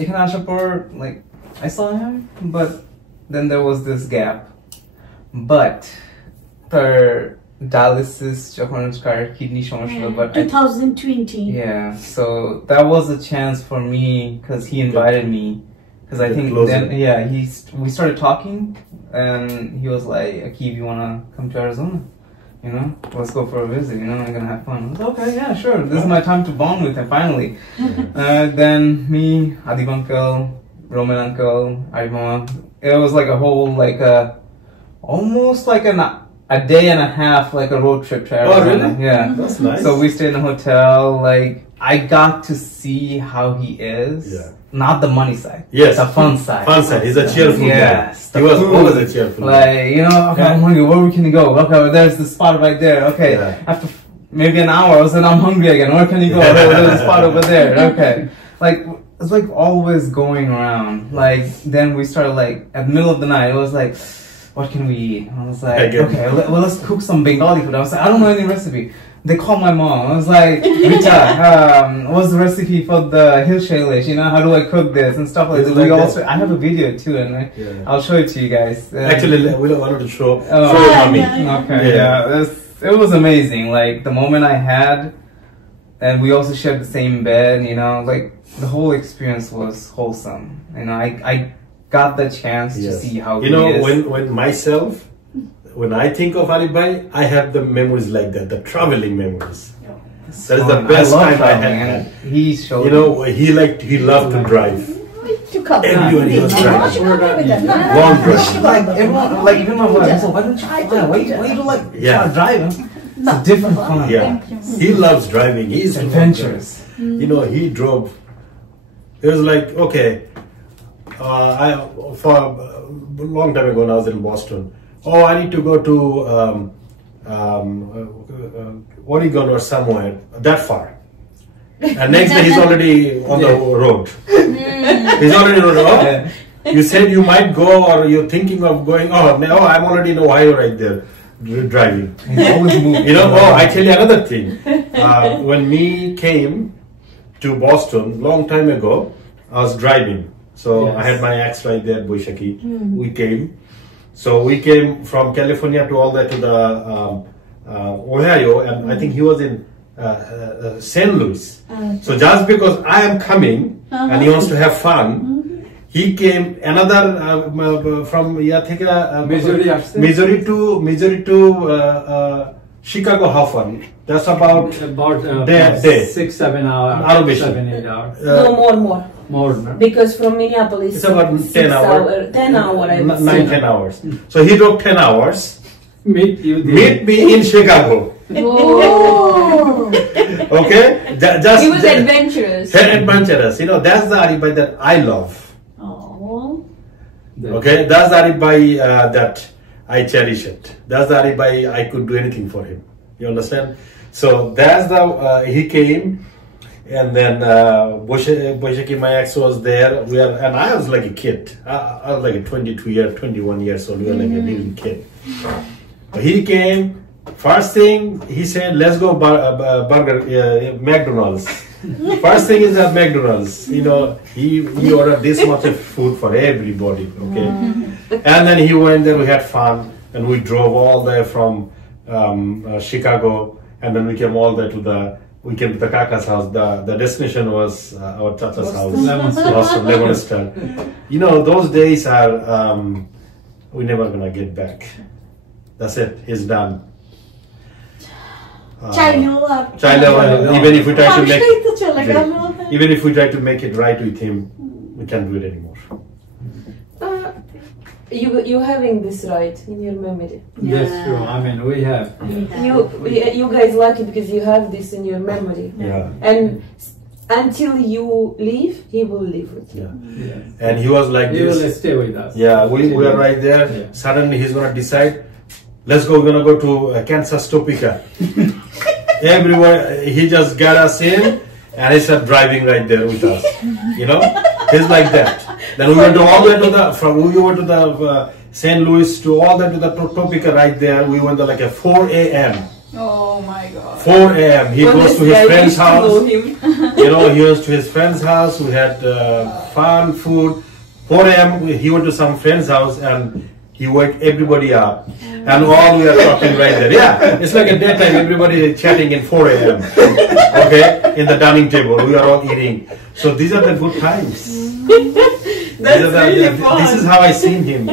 এখানে আসার পর like I saw him, but then there was this gap. But তার dialysis যখন তার kidney সমস্যা, but 2020. yeah, so that was a chance for me because he invited me. Because I think then, yeah, we started talking, and he was like, "Akib, you wanna come to Arizona? You know, let's go for a visit. You know, I'm gonna have fun." I was like, okay, yeah, sure. This is my time to bond with him finally. Then me, Adib uncle, Roman uncle, Arima. It was like a whole almost like a day and a half, like a road trip to Arizona. Oh, really? Yeah, that's nice. So we stayed in a hotel. Like I got to see how he is. Yeah. Not the money side. Yes. The fun side. Fun side. He's a cheerful guy. Yes. He was always a cheerful guy. Like, you know, okay, I'm hungry. Where can you go? Okay, well, there's the spot right there. Okay. Yeah. After maybe an hour, I was like, I'm hungry again. Where can you go? Oh, there's a spot over there. Okay. Like, it's like always going around. Like, then we started like, at the middle of the night, it was like, what can we eat? I was like, okay, well, let's cook some Bengali food. I was like, I don't know any recipe. They called my mom. I was like, Rita, what's the recipe for the hill shalish? You know, how do I cook this and stuff like that. We also, I have a video too, and I'll show it to you guys. Actually, we wanted to show your mommy. Okay, yeah. It was amazing. Like the moment I had, and we also shared the same bed. You know, like the whole experience was wholesome. You know, I got the chance to see how you know when myself. When I think of Ali Bhai, I have the memories like that, the traveling memories. That is the best time I had. He showed. You know, he loved to drive. Everyone he was driving. Long drive. Like everyone, like even my wife. So why don't you fly? Why you don't like drive? It's a different fun. Yeah, he loves driving. He's adventurous. You know, he drove. It was like okay. For a long time ago, when I was in Boston. Oh, I need to go to Oregon or somewhere that far. And next day he's already on the road. He's already on the road. You said you might go, or you're thinking of going. Oh, no, I'm already in Ohio right there, driving. He's always moving. You know. Oh, I tell you another thing. When me came to Boston long time ago, I was driving. So I had my ex right there, Boishaki. We came. So we came from California to all that to the Ohio, and I think he was in St. Louis. So just because I am coming and he wants to have fun, he came another from Missouri to Chicago. How far? That's about day. 6-7 hours. 7-8 hours. No, more. Because from Minneapolis, it's about 10 hours. 10 hours, I would 9-10 hours. So he drove 10 hours. Meet me in Chicago. Oh. Okay? Just he was adventurous. Adventurous. You know, that's the Arif Bhai that I love. Oh. Okay? That's the Arif Bhai that I cherish it. That's the Arif Bhai I could do anything for him. You understand? So that's the, he came. And then Boishaki, my ex, was there. And I was like a kid. I was like a 21 years old. We were like a little kid. He came. First thing he said, "Let's go McDonald's." First thing is at McDonald's. You know, he ordered this much of food for everybody. Okay, and then he went there. We had fun, and we drove all the way from Chicago, and then we came all the way to the Kaka's house. The destination was our Chacha's house, Boston, Leoniston. You know, those days are we're never gonna get back. That's it. It's done. Even if we try to make it right with him, we can't do it anymore. You having this right in your memory. Yes, true. I mean, we have. You guys lucky because you have this in your memory. Yeah. And until you leave, he will live with you. Yeah. And he was like he this. He will stay with us. Yeah, we are right there. Yeah. Suddenly he's gonna decide, let's go. We're gonna go to Kansas, Topeka. Everywhere. He just got us in, and he started driving right there with us. You know, he's like that. Then we went all the way to the St. Louis to all the way to the Topeka right there. We went there like at 4 a.m. Oh my God. 4 a.m. He goes to his friend's house. You know, he goes to his friend's house. We had fun, food. 4 a.m. He went to some friend's house and he woke everybody up. And all we are talking right there. Yeah, it's like a daytime. Everybody is chatting in 4 a.m. Okay, in the dining table. We are all eating. So these are the good times. That's really fun. This is how I seen him.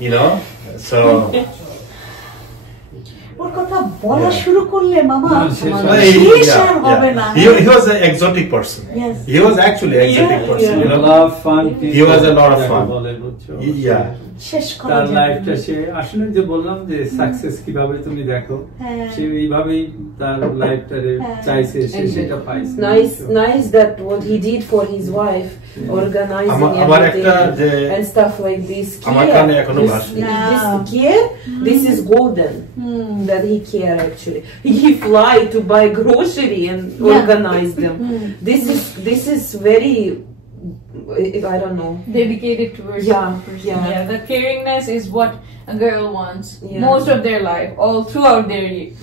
You know, so. ওর কথা বলা শুরু করলে মামা he was an exotic person. Yes. He was actually an exotic person. You know, love fun. He was a lot of fun. Yeah. শেষ করা তার লাইফটা সে আসলে যে বললাম যে সাকসেস কিভাবে তুমি দেখো সে এইভাবেই তার লাইফটারে চাইছে সে সেটা পাইছে nice that what he did for his wife organizing everything and stuff like this care this is golden that he care actually he fly to buy grocery and organize them this is very I don't know. Dedicated towards yeah. The caringness is what a girl wants most of their life, all throughout their life.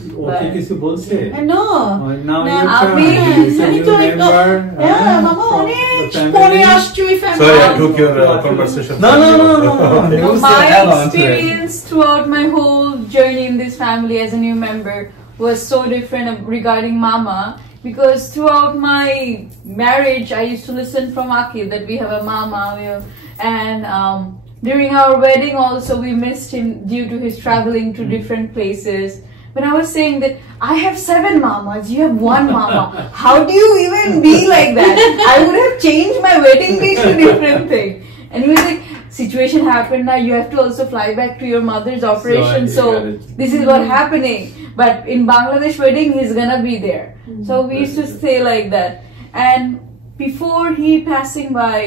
No. Now sorry, I took your conversation. No. My experience throughout my whole journey in this family as a new member was so different regarding Mama. Because throughout my marriage, I used to listen from Akil that we have a mama, and during our wedding also we missed him due to his traveling to different places. When I was saying that I have 7 mamas, you have 1 mama, how do you even be like that? I would have changed my wedding date to different thing. And he was like, situation happened now, you have to also fly back to your mother's operation, so this is what happening. But in Bangladesh wedding, he's gonna be there. So we used to say like that. And before he passing by,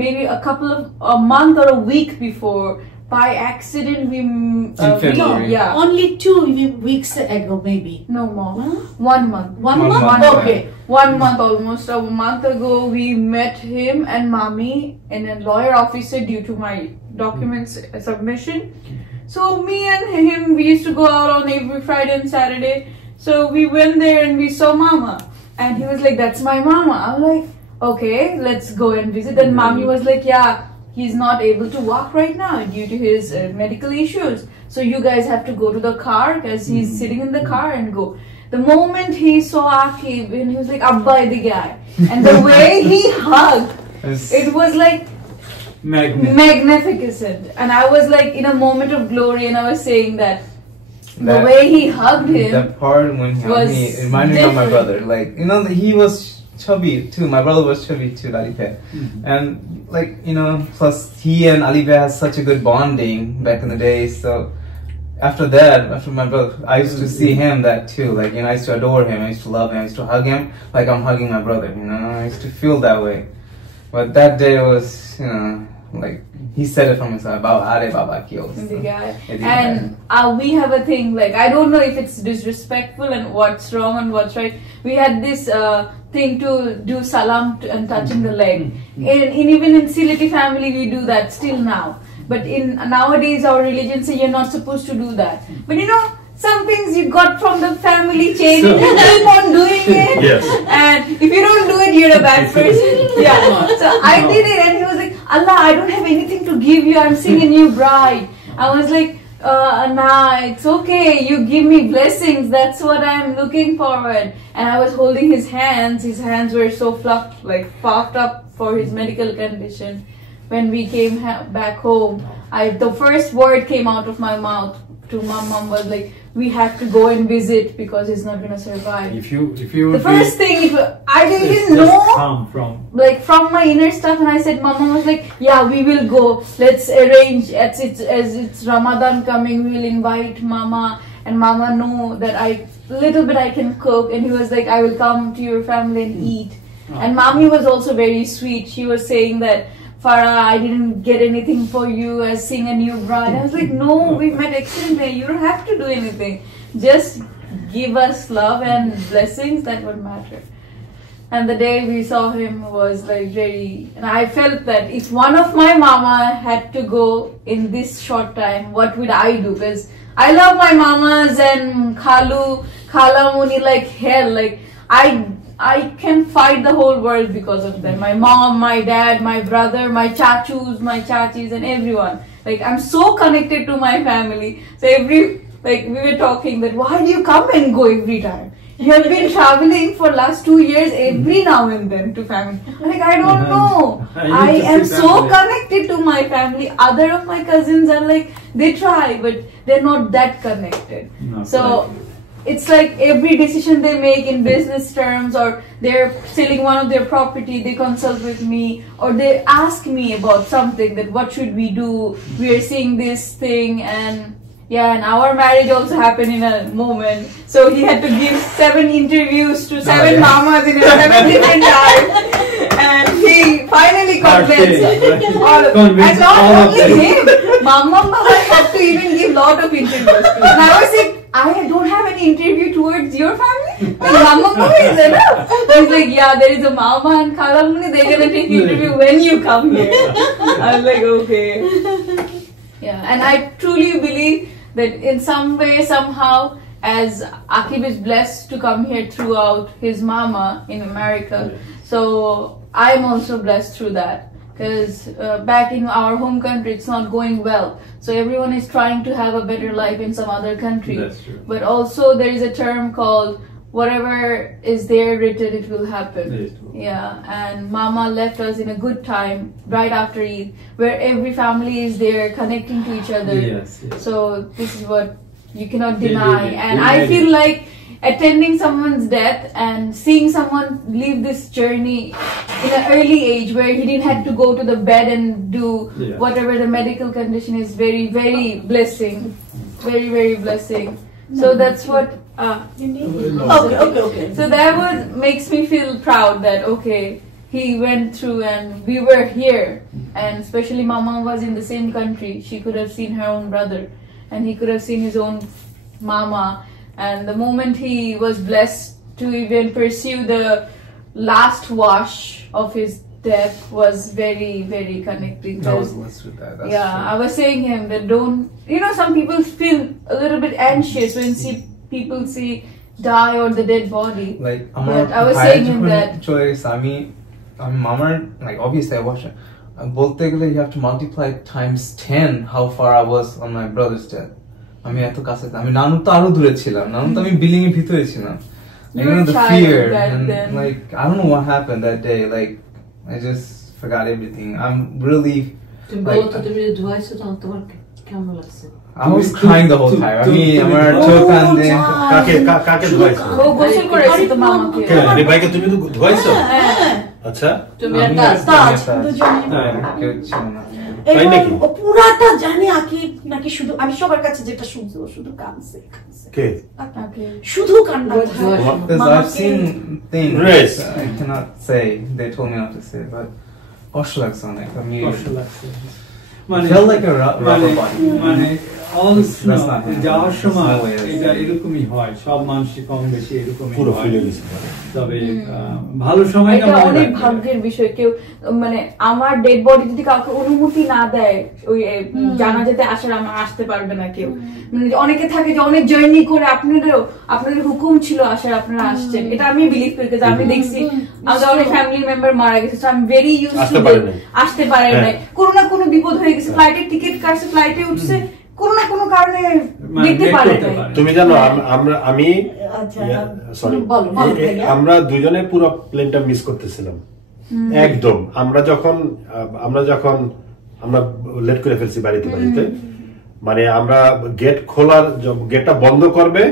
maybe a month or a week before, by accident we only 2 weeks ago maybe. No more. 1 month. 1 month? Okay. 1 month almost. A month ago we met him and Mommy in a lawyer officer due to my documents submission. So me and him, we used to go out on every Friday and Saturday. So we went there and we saw Mama. And he was like, that's my Mama. I'm like, okay, let's go and visit. Then Mommy was like, yeah, he's not able to walk right now due to his medical issues. So you guys have to go to the car because he's sitting in the car and go. The moment he saw Akib, and he was like, Abba, the guy. And the way he hugged, it was like, magnificent. And I was like in a moment of glory, and I was saying that the way he hugged him, that part when he hugged me, it reminded me of my brother. Like, you know, he was chubby too. My brother was chubby too, Alipe. And like, you know, plus he and Alipe had such a good bonding back in the day. So after that, after my brother, I used to see him that too. Like, you know, I used to adore him. I used to love him. I used to hug him like I'm hugging my brother. You know, I used to feel that way. But that day was, you know, like he said it from himself about Are Baba Kyo. And we have a thing, like, I don't know if it's disrespectful and what's wrong and what's right. We had this thing to do salam and touching the leg. Even in Siliti family we do that still now. But in nowadays our religion says you're not supposed to do that. But you know, some things you got from the family chain, you keep on doing it. Yes. And if you don't do it, you're a bad person. So I did it, and he was like, Allah, I don't have anything to give you. I'm seeing a new bride. I was like, nah, it's okay. You give me blessings. That's what I'm looking forward. And I was holding his hands. His hands were so puffed up for his medical condition. When we came back home, the first word came out of my mouth to my mom was like, we have to go and visit because he's not gonna survive. If you the first thing, I didn't know, from my inner stuff, and I said, Mama was like, yeah, we will go. Let's arrange. As it's Ramadan coming, we will invite Mama, and Mama know that I can cook, and he was like, I will come to your family and eat. And Mommy was also very sweet. She was saying that, Farah, I didn't get anything for you as seeing a new bride. I was like, no, we met excellently. You don't have to do anything. Just give us love and blessings. That would matter. And the day we saw him was like and I felt that if one of my mama had to go in this short time, what would I do? Because I love my mamas and Khala Muni like hell. Like I can fight the whole world because of them. My mom, my dad, my brother, my chachus, my chachis, and everyone. Like, I'm so connected to my family. So we were talking that, why do you come and go every time? You have been traveling for last 2 years every now and then to family. I'm like, I don't know. I am so connected to my family. Other of my cousins are like, they try, but they're not that connected. It's like every decision they make in business terms, or they're selling one of their property, they consult with me, or they ask me about something, that what should we do, we are seeing this thing. And our marriage also happened in a moment. So he had to give 7 interviews to 7 mamas in 7 different times. And he finally convinced all of them. And not only him, Mama had to even give lot of interviews. And I was like, I don't have any interview towards your family. Mama is enough. He's like, yeah, there is a Mama and Khala Muni. They're gonna take interview when you come here. I was like, okay. Yeah, and I truly believe that in some way, somehow, as Akib is blessed to come here throughout his mama in America, so I'm also blessed through that. Because back in our home country, it's not going well. So everyone is trying to have a better life in some other country. That's true. But also there is a term called, whatever is there written, it will happen. Yeah, and Mama left us in a good time right after Eid, where every family is there connecting to each other. Yes. So this is what you cannot deny. And I feel like attending someone's death and seeing someone leave this journey in an early age, where he didn't have to go to the bed and do whatever the medical condition is, very, very blessing. Very, very blessing. So that's what okay. So that makes me feel proud that he went through and we were here, and especially Mama was in the same country. She could have seen her own brother, and he could have seen his own Mama. And the moment he was blessed to even pursue the last wash of his death was very, very connecting. I was blessed with that. That's true. I was saying him that some people feel a little bit anxious when people see die or the dead body. Like, but I was saying him that Mama, like, obviously I watched it. Both you have to multiply times 10 how far I was on my brother's death. আমি এত কাছে আমি নানু তো আরো দূরে ছিলাম নানু তো আমি বিল্ডিং এর ভিতরে ছিলাম the fear and like I don't know what happened that day, like I just forgot everything. I'm really I was crying the whole time. আমি আমার চোখ কান্দে কাকে ধুয়াইছো ও গোসল করেছে তো মামাকে আরে ভাইকে তুমি তো ধুয়াইছো আচ্ছা তুমি একটা তাজ কেউ ছিল না পুরাটা জানি আকিব নাকি শুধু আমি সবার কাছে যেটা শুনছি ও শুধু কাঁদছে শুধু কান্না I've seen things I cannot say, they told me not to say, but কষ্ট লাগছে অনেক আমি felt like a rubber body. যাওয়ার সময় এটা এরকমই হয়, সব মানুষই কম বেশি এরকমই হয়। তবে ভালো সময়টা অনেক ভাগ্যের বিষয়। কেউ আমার ডেড বডি যদি কাউকে অনুমতি না দেয় ওই জানাজাতে আসার, আমার আসতে পারবে না কেউ। অনেকে থাকে যে অনেক জার্নি করে আপনাদের হুকুম ছিল আসার, আপনারা আসছেন, এটা আমি বিলিভ করি। আমি দেখছি আমাদের অনেক ফ্যামিলি মেম্বার মারা গেছে, আমি ভেরি ইউজ টু আসতে পারে নাই। কোনো না কোনো বিপদ হয়ে গেছে, ফ্লাইটের টিকিট কাটছে, ফ্লাইটে উঠছে, কোনো না কোনো কারণে দিতে পারে। তুমি জানো আমি সরি আমরা দুজনে পুরো প্লেনটা মিস করতেছিলাম একদম। আমরা যখন আমরা লেট করে ফেলছি বাড়িতে মানে আমরা গেটটা বন্ধ করবে,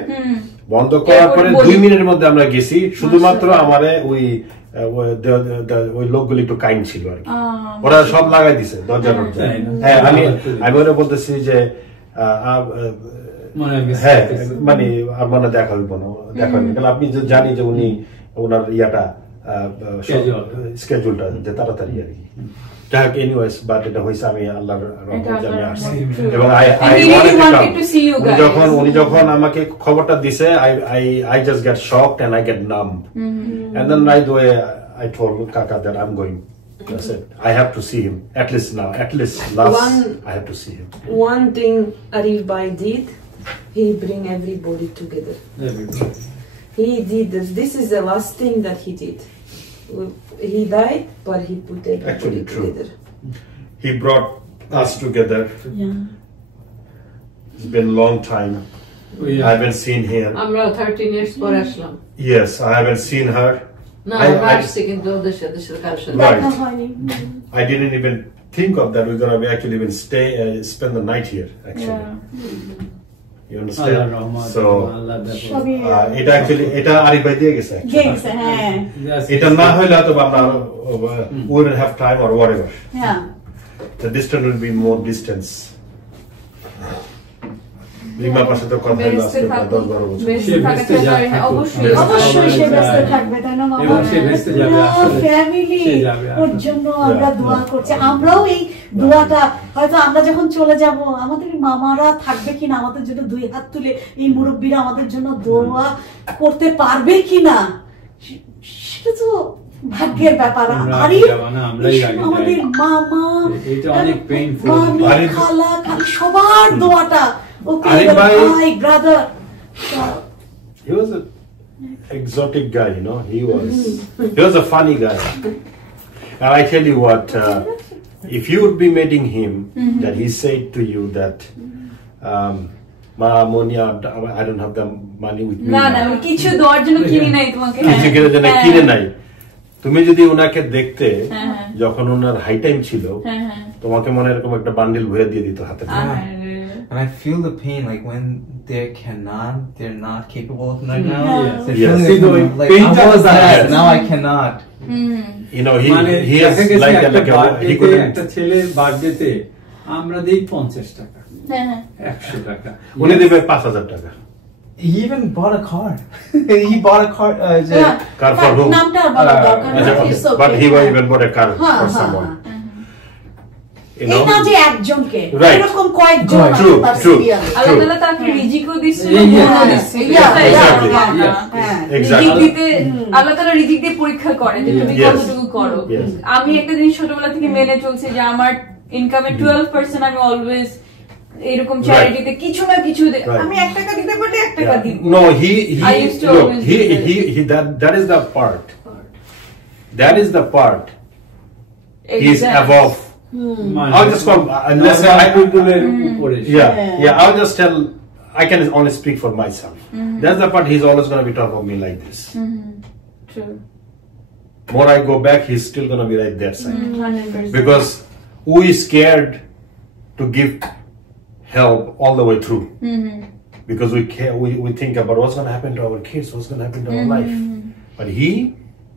বন্ধ করার পরে 2 মিনিটের মধ্যে আমরা গেছি। শুধুমাত্র আমারে ওই লোকগুলি একটু কাইন্ড ছিল আর কি, ওরা সব লাগাই দিছে দরজা। হ্যাঁ আমি ওরা বলতেছি যে হ্যাঁ মানে আর মনে দেখা হইব না, কারণ আপনি জানি যে উনি ওনার ইয়াটা স্কেজুলটা যে তাড়াতাড়ি আর কি। যাক এনিওয়েজ বাট এটা হয়েছে আমি আল্লাহর রহমতে আমি আসছি এবং উনি যখন আমাকে খবরটা দিছে I just get shocked and I get numb and then right away I told Kaka that I'm going. That's it. I have to see him at least now. At least I have to see him. One thing Arif Bhai did, he bring everybody together. He did this. This is the last thing that he did. He died, but he put everybody together. He brought us together. Yeah. It's been a long time. I haven't seen her. আমরা 13 years পরে আসলাম। Yes, I haven't seen her. No, I আসছি কিন্তু দেশের কারোর সাথে দেখা হয়নি। I didn't even think of that. We're gonna be actually even spend the night here actually. Yeah. You understand? So এটা actually এটা আরিফ ভাই দিয়ে গেছে। হ্যাঁ এটা না হলে তো আমরা wouldn't have time or whatever. Yeah. The distance will be more distance. Rima পাশে তো কথা হলো আজকে 10-12 বছর। অবশ্যই সে ব্যস্ত থাকবে তাই না মামা? ফ্যামিলি ওর জন্য আমরা দোয়া করছি। আমরাও এই দোয়াটা হয়তো আমরা যখন চলে যাব আমাদের মামারা থাকবে কিনা, আমাদের জন্য 2 হাত তুলে এই মুরব্বীরা আমাদের জন্য দোয়া করতে পারবে কিনা সেটা তো ভাগ্যের ব্যাপার। আমাদের মামা খালা সবার দোয়াটা He was an exotic guy, you know. He was a funny guy. And I tell you what, if you would be meeting him, that he said to you that, Ma Monia, I don't have the money with me. না কিছু দেওয়ার জন্য কিনে নাই তোমাকে। কিছু কিনে জন্য কিনে নাই। তুমি যদি ওনাকে দেখতে যখন ওনার হাই টাইম ছিল, তোমাকে মনে এরকম একটা বান্ডিল ভরে দিয়ে দিত হাতে। And I feel the pain, like when they're not capable of right now. Yes. Like I was that, now I cannot. You know, he is like he couldn't. একটা ছেলে বার্থডেতে আমরা দেই 50 টাকা, 100 টাকা, উনি দেবে 5000 টাকা। He even bought a car. He bought a car. Car for whom? But he even bought a car for someone. You know? না যে একজনকে Right. এরকম কয়েকজন True. আল্লাহ তাআলা তাকে রিজিকও দিয়েছিল, Exactly. রিজিক দিতে আল্লাহ তাআলা রিজিক দিয়ে পরীক্ষা করে যে তুমি কতটুকু করো। আমি একটা জিনিস ছোটবেলা থেকে মেনে চলছি যে আমার ইনকামের 12% আমি অলওয়েজ এরকম চ্যারিটিতে কিছু না কিছু আমি 1 টাকা দিতে পারি 1 টাকা দিব। No, that is the part. That is the part. He's above. I'll just come unless I'll just tell. I can only speak for myself. That's the part. He's always going to be top of me like this. True. More I go back, he's still going to be right that side. 100%. Because we is scared to give help all the way through. Because we care. We think about what's going to happen to our kids, what's going to happen to our life. But he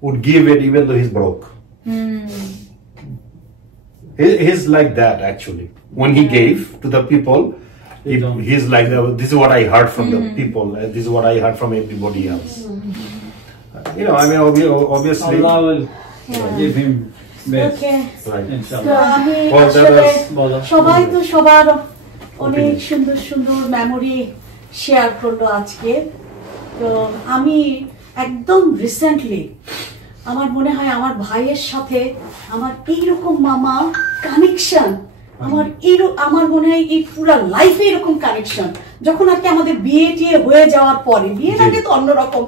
would give it even though he's broke. He's like that actually. When he gave to the people, he's like, this is what I heard from the people, and this is what I heard from everybody else. You know, I mean, obviously, Allah will give him best. Okay. Right. Inshallah. সবাই তো সবার অনেক সুন্দর সুন্দর memory share করলো আজকে। তো আমি একদম রিসেন্টলি আমার মনে হয় আমার ভাইয়ের সাথে আমার এইরকম মামা কানেকশন, আমার মনে হয় এই পুরো লাইফে এরকম কানেকশন যখন আর কি আমাদের বিয়ে টিয়ে হয়ে যাওয়ার পরে, বিয়ের আগে তো অন্যরকম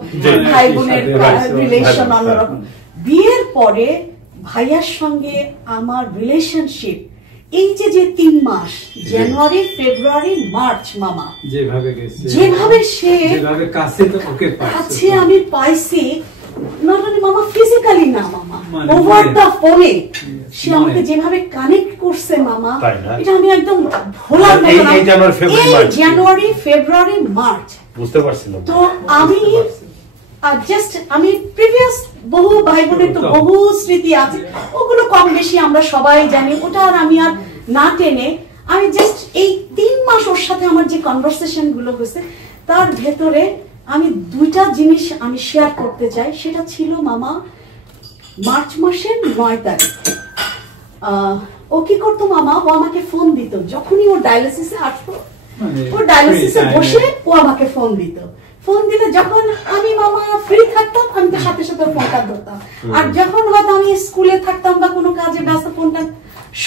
ভাই বোনের রিলেশন অন্যরকম, বিয়ের পরে ভাইয়ার সঙ্গে আমার রিলেশনশিপ এই যে 3 মাস জানুয়ারি ফেব্রুয়ারি মার্চ মামা যেভাবে সে কাছে আমি পাইছি, নট অনলি মামা ফিজিক্যালি না মামা, ওভার দা ফোনে সে আমাকে যেভাবে কানেক্ট করছে মামা, এটা আমি একদম ভোলার মতো না। জানুয়ারি ফেব্রুয়ারি মার্চ বুঝতে পারছিলাম। তো আমি আমি প্রিভিয়াস বহু ভাই বোনের তো বহু স্মৃতি আছে, ওগুলো কম বেশি আমরা সবাই জানি, ওটা আর আমি আর না টেনে আমি জাস্ট এই 3 মাস ওর সাথে আমার যে কনভারসেশন গুলো হয়েছে তার ভেতরে আমি 2টা জিনিস আমি শেয়ার করতে চাই। সেটা ছিল মামা মার্চ মাসের 9 তারিখ। ও কি করতো মামা, ও আমাকে ফোন দিত যখনই ও ডায়ালিসিসে আসতো, ও ডায়ালিসিসে বসে ও আমাকে ফোন দিত। ফোন দিলে যখন আমি মামা ফ্রি থাকতাম আমি তো সাথে সাথে ফোনটা ধরতাম, আর যখন হয়তো আমি স্কুলে থাকতাম বা কোনো কাজে ব্যস্ত ফোনটা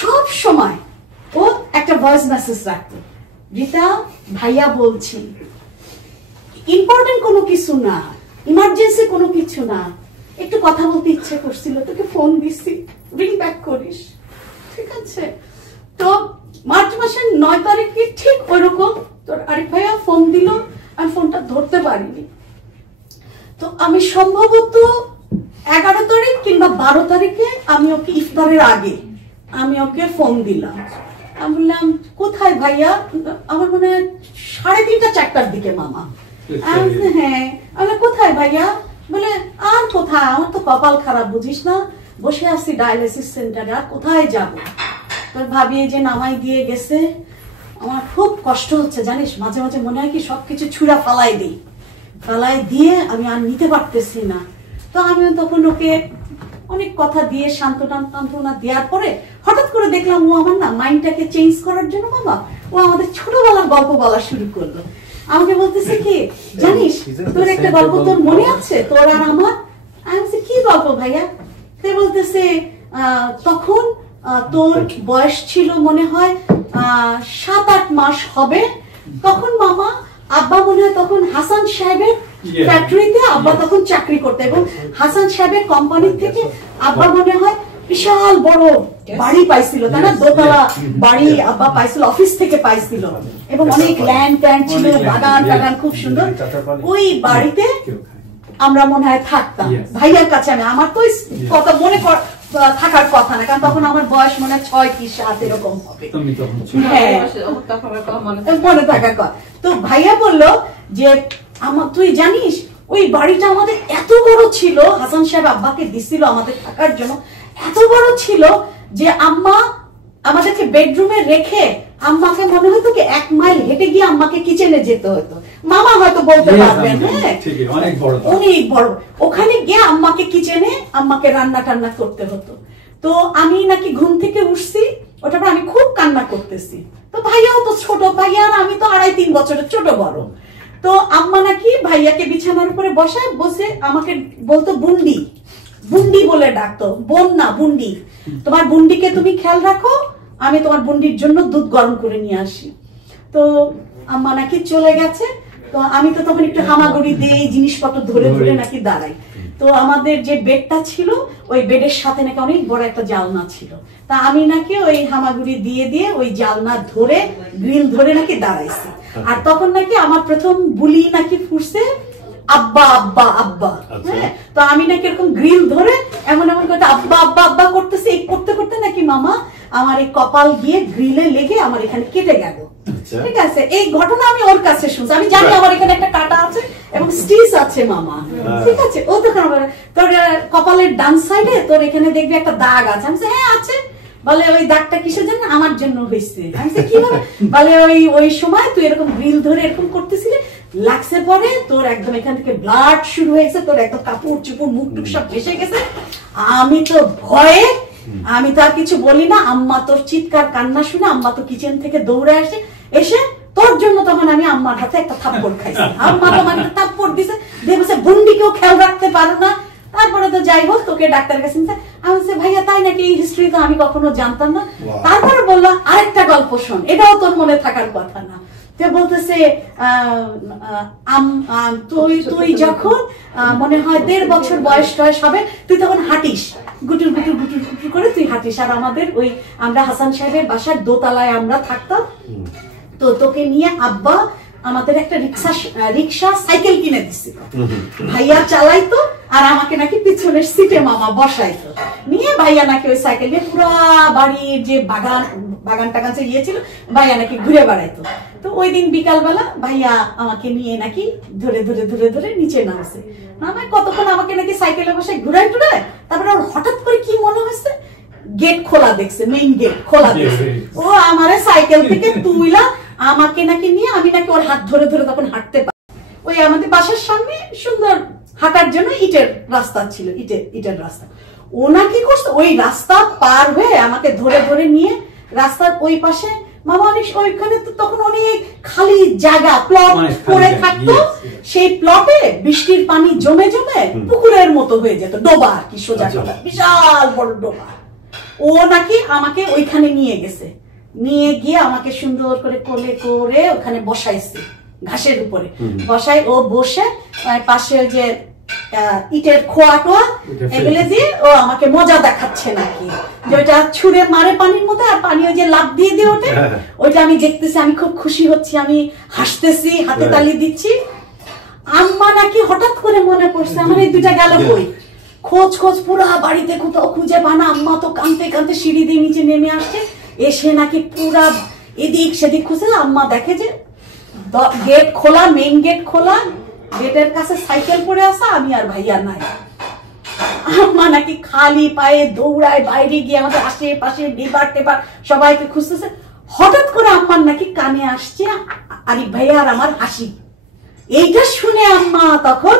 সব সময় ও একটা ভয়েস মেসেজ রাখতো, রিতা ভাইয়া বলছি, ইম্পর্টেন্ট কোনো কিছু না, ইমার্জেন্সি কোনো কিছু না, একটু কথা বলতে ইচ্ছে করছিল, তোকে ফোন দিছি, রিং ব্যাক করিস, ঠিক আছে? তো মার্চ মাসের 9 তারিখে ঠিক ওইরকম তোর আরিফ ভাইয়া ফোন দিল, আমি ফোনটা ধরতে পারিনি। তো আমি সম্ভবত 11 তারিখ কিংবা 12 তারিখে আমি ওকে ইফতারের আগে আমি ওকে ফোন দিলাম। আমি বললাম কোথায় ভাইয়া, আমার মনে হয় 3:30 4টার দিকে মামা। হ্যাঁ, আমি কোথায় ভাইয়া, বলে আর কোথায়, আমার তো কপাল খারাপ বুঝিস না, বসে আছি ডায়ালিসিস সেন্টারে, আর কোথায় যাব। তোর ভাবি যে নামাই দিয়ে গেছে, আমার খুব কষ্ট হচ্ছে জানিস, মাঝে মাঝে মনে হয় কি সবকিছু ছুঁড়া ফালাই দিই, ফালাই দিয়ে আমি আর নিতে পারতেছি না। তো আমিও তখন ওকে অনেক কথা দিয়ে সান্ত্বনা দেওয়ার পরে হঠাৎ করে দেখলাম ও আমার না মাইন্ডটাকে চেঞ্জ করার জন্য বাবা ও আমাদের ছোটবেলার গল্প বলা শুরু করলো। আমাকে বলতেছে কি জানিস, তোর একটা গল্প তোর মনে আছে তোর আর আমার? আমি বলছি কি গল্প ভাইয়া? সে বলতেছে তখন তোর বয়স ছিল মনে হয় 7-8 মাস হবে, তখন মামা আব্বা মনে হয় তখন হাসান সাহেবের ফ্যাক্টরিতে আব্বা তখন চাকরি করতে, এবং হাসান সাহেবের কোম্পানি থেকে আব্বা মনে হয় বিশাল বড় বাড়ি পাইছিল, তাই না? দোতলা বাড়ি আব্বা পাইছিল, অফিস থেকে পাইছিল, এবং অনেক ল্যান্ড ট্যান্ড ছিল, বাগান টাগান খুব সুন্দর। ওই বাড়িতে আমরা মনে হয় থাকতাম ভাইয়ার কাছে। আমি আমার তো কথা মনে থাকার কথা না, কারণ তখন আমার বয়স মনে হয় 6 কি 7 এরকম হবে, মনে থাকার কথা। তো ভাইয়া বললো যে আমার তুই জানিস ওই বাড়িটা আমাদের এত বড় ছিল, হাসান সাহেব আব্বাকে দিছিল আমাদের থাকার জন্য, এত বড় ছিল যে আম্মা আমাদেরকে বেডরুমে রেখে আম্মাকে মনে হতো কি 1 মাইল হেঁটে গিয়ে আম্মাকে কিচেনে যেতে হতো। মামা হয়তো বলতে পারবেন, হ্যাঁ অনেক বড়, ওখানে গিয়ে আম্মাকে কিচেনে আম্মাকে রান্না টান্না করতে হতো। তো আমি নাকি ঘুম থেকে উঠছি, ওটার পর আমি খুব কান্না করতেছি। তো ভাইয়াও তো ছোট, ভাইয়া আর আমি তো 2.5-3 বছরের ছোট বড়। তো আম্মা নাকি ভাইয়াকে বিছানার উপরে বসায় বসে আমাকে বলতো বুন্ডি, বুন্ডি বলে ডাকতো, বোন না বুন্ডি, তোমার বুন্ডিকে তুমি খেয়াল রাখো, আমি তোমার বুন্ডির জন্য দুধ গরম করে নিয়ে আসি। তো আম্মা নাকি চলে গেছে। তো আমি তো তখন একটু হামাগুড়ি দিয়ে জিনিসপত্র ধরে ধরে নাকি দাঁড়াই। তো আমাদের যে বেডটা ছিল ওই বেডের সাথে নাকি অনেক বড় একটা জালনা ছিল, তা আমি নাকি ওই হামাগুড়ি দিয়ে দিয়ে ওই জালনা ধরে গ্রিল ধরে নাকি দাঁড়াইছি। আর তখন নাকি আমার প্রথম বুলি নাকি ফুটছে আব্বা আব্বা আব্বা, হ্যাঁ। তো আমি নাকি এরকম গ্রিল ধরে এমন এমন করতে আব্বা আব্বা আব্বা করতেছি, এই করতে করতে নাকি মামা আমার এই কপাল গিয়ে গ্রিলে লেগে আমার এখানে কেটে গেল। ঠিক আছে, এই ঘটনা আমি ওর কাছে শুনছি, আমি জানি আমার এখানে একটা কাটা আছে এবং স্টিচ আছে মামা, ঠিক আছে। ও তখন তোর কপালের ডান সাইডে তোর এখানে দেখবি একটা দাগ আছে। আমি হ্যাঁ আছে। বলে ওই দাগটা কিসের জন্য? আমার জন্য হয়েছে। আমি কিভাবে? বলে ওই সময় তুই এরকম গ্রিল ধরে এরকম করতেছিলি, লাগছে পরে তোর একদম এখান থেকে ব্লাড শুরু হয়েছে, তোর একদম কাপড় চুপড় মুখ টুক সব ভেসে গেছে। আমি তো ভয়ে আমি তো আর কিছু বলি না। আম্মা তোর চিৎকার কান্না শুনে আম্মা তো কিচেন থেকে দৌড়ে এসে তোর জন্য তখন আমি আম্মার হাতে একটা থাপ্পড় খাইছি। আম্মা তো আমাকে থাপ্পড় দিছে, দেখছে বুন্ডিকেও খেয়াল রাখতে পারো না। তারপরে তো যাই হোক তোকে ডাক্তার কাছে আমি বলছি ভাইয়া তাই নাকি, এই হিস্ট্রি তো আমি কখনো জানতাম না। তারপরে বললো আরেকটা গল্প শোন, এটাও তোর মনে থাকার কথা না। তো বলতেছে তুই যখন মনে হয় 1.5 বছর বয়স টয়স হবে তুই তখন হাঁটিস, গুটুর গুটুর গুটুর গুটুর করে তুই হাঁটিস। আর আমাদের ওই আমরা হাসান সাহেবের বাসার দোতলায় আমরা থাকতাম, তো তোকে নিয়ে আব্বা আমাদের একটা রিক্সা সাইকেল কিনে দিছিল, ভাইয়া চালাইতো আর আমাকে নাকি পিছনের সিটে মামা বসাইতো, নিয়ে ভাইয়া নাকি ওই সাইকেল নিয়ে পুরো বাড়ির যে বাগান টাগান ছিল ভাইয়া নাকি ঘুরে বেড়াইতো। তো ওই দিন বিকালবেলা ভাইয়া আমাকে নিয়ে নাকি ধরে ধরে ধরে ধরে নিচে নামছে, নামায় কতক্ষণ আমাকে নাকি সাইকেলে বসে ঘুরাই টুরায়, তারপরে ওর হঠাৎ করে কি মনে হয়েছে গেট খোলা দেখছে, মেইন গেট খোলা দেখছে, ও আমারে সাইকেল থেকে তুইলা আমাকে নাকি নিয়ে আমি নাকি ওর হাত ধরে ধরে তখন হাঁটতে পারি। ওই আমাদের বাসার সামনে সুন্দর হাঁটার জন্য ইটের রাস্তা ছিল, ইটের রাস্তা, ও নাকি করছে ওই রাস্তা পার হয়ে আমাকে ধরে ধরে নিয়ে রাস্তার ওই পাশে মামা অনেক ওইখানে তো তখন অনেক খালি জায়গা প্লট পড়ে থাকতো, সেই প্লটে বৃষ্টির পানি জমে জমে পুকুরের মতো হয়ে যেত, ডোবা আর কি, সোজা চলা বিশাল বড় ডোবা। ও নাকি আমাকে ওইখানে নিয়ে গেছে, নিয়ে গিয়ে আমাকে সুন্দর করে কোলে করে ওখানে বসাইছে ঘাসের উপরে বসাই, ও বসে পাশে যে ইটের খোয়া টোয়া এগুলো দিয়ে ও আমাকে মজা দেখাচ্ছে নাকি, যে ওইটা ছুঁড়ে মারে পানির মধ্যে আর পানি ওই যে লাফ দিয়ে দিয়ে ওঠে, ওইটা আমি দেখতেছি, আমি খুব খুশি হচ্ছি, আমি হাসতেছি, হাতে তালি দিচ্ছি। আম্মা নাকি হঠাৎ করে মনে পড়ছে আমার এই দুইটা গেল কই, খোঁজ খোঁজ পুরা বাড়িতে কোথাও খুঁজে পানা, আম্মা তো কাঁদতে কাঁদতে সিঁড়ি দিয়ে নিচে নেমে আসছে, এসে নাকি পুরা এদিক সেদিক খুঁজে আম্মা দেখে যে গেট খোলা, মেইন গেট খোলা, গেটের কাছে সাইকেল পড়ে আসা, আমি আর ভাইয়া নাই। আম্মা নাকি খালি পায়ে দৌড়ায় বাইরে গিয়ে আমাদের আশেপাশে ডিবার টেবার সবাইকে খুঁজতেছে, হঠাৎ করে আম্মার নাকি কানে আসছে আরিফ ভাইয়া আর আমার হাসি। এইটা শুনে আম্মা তখন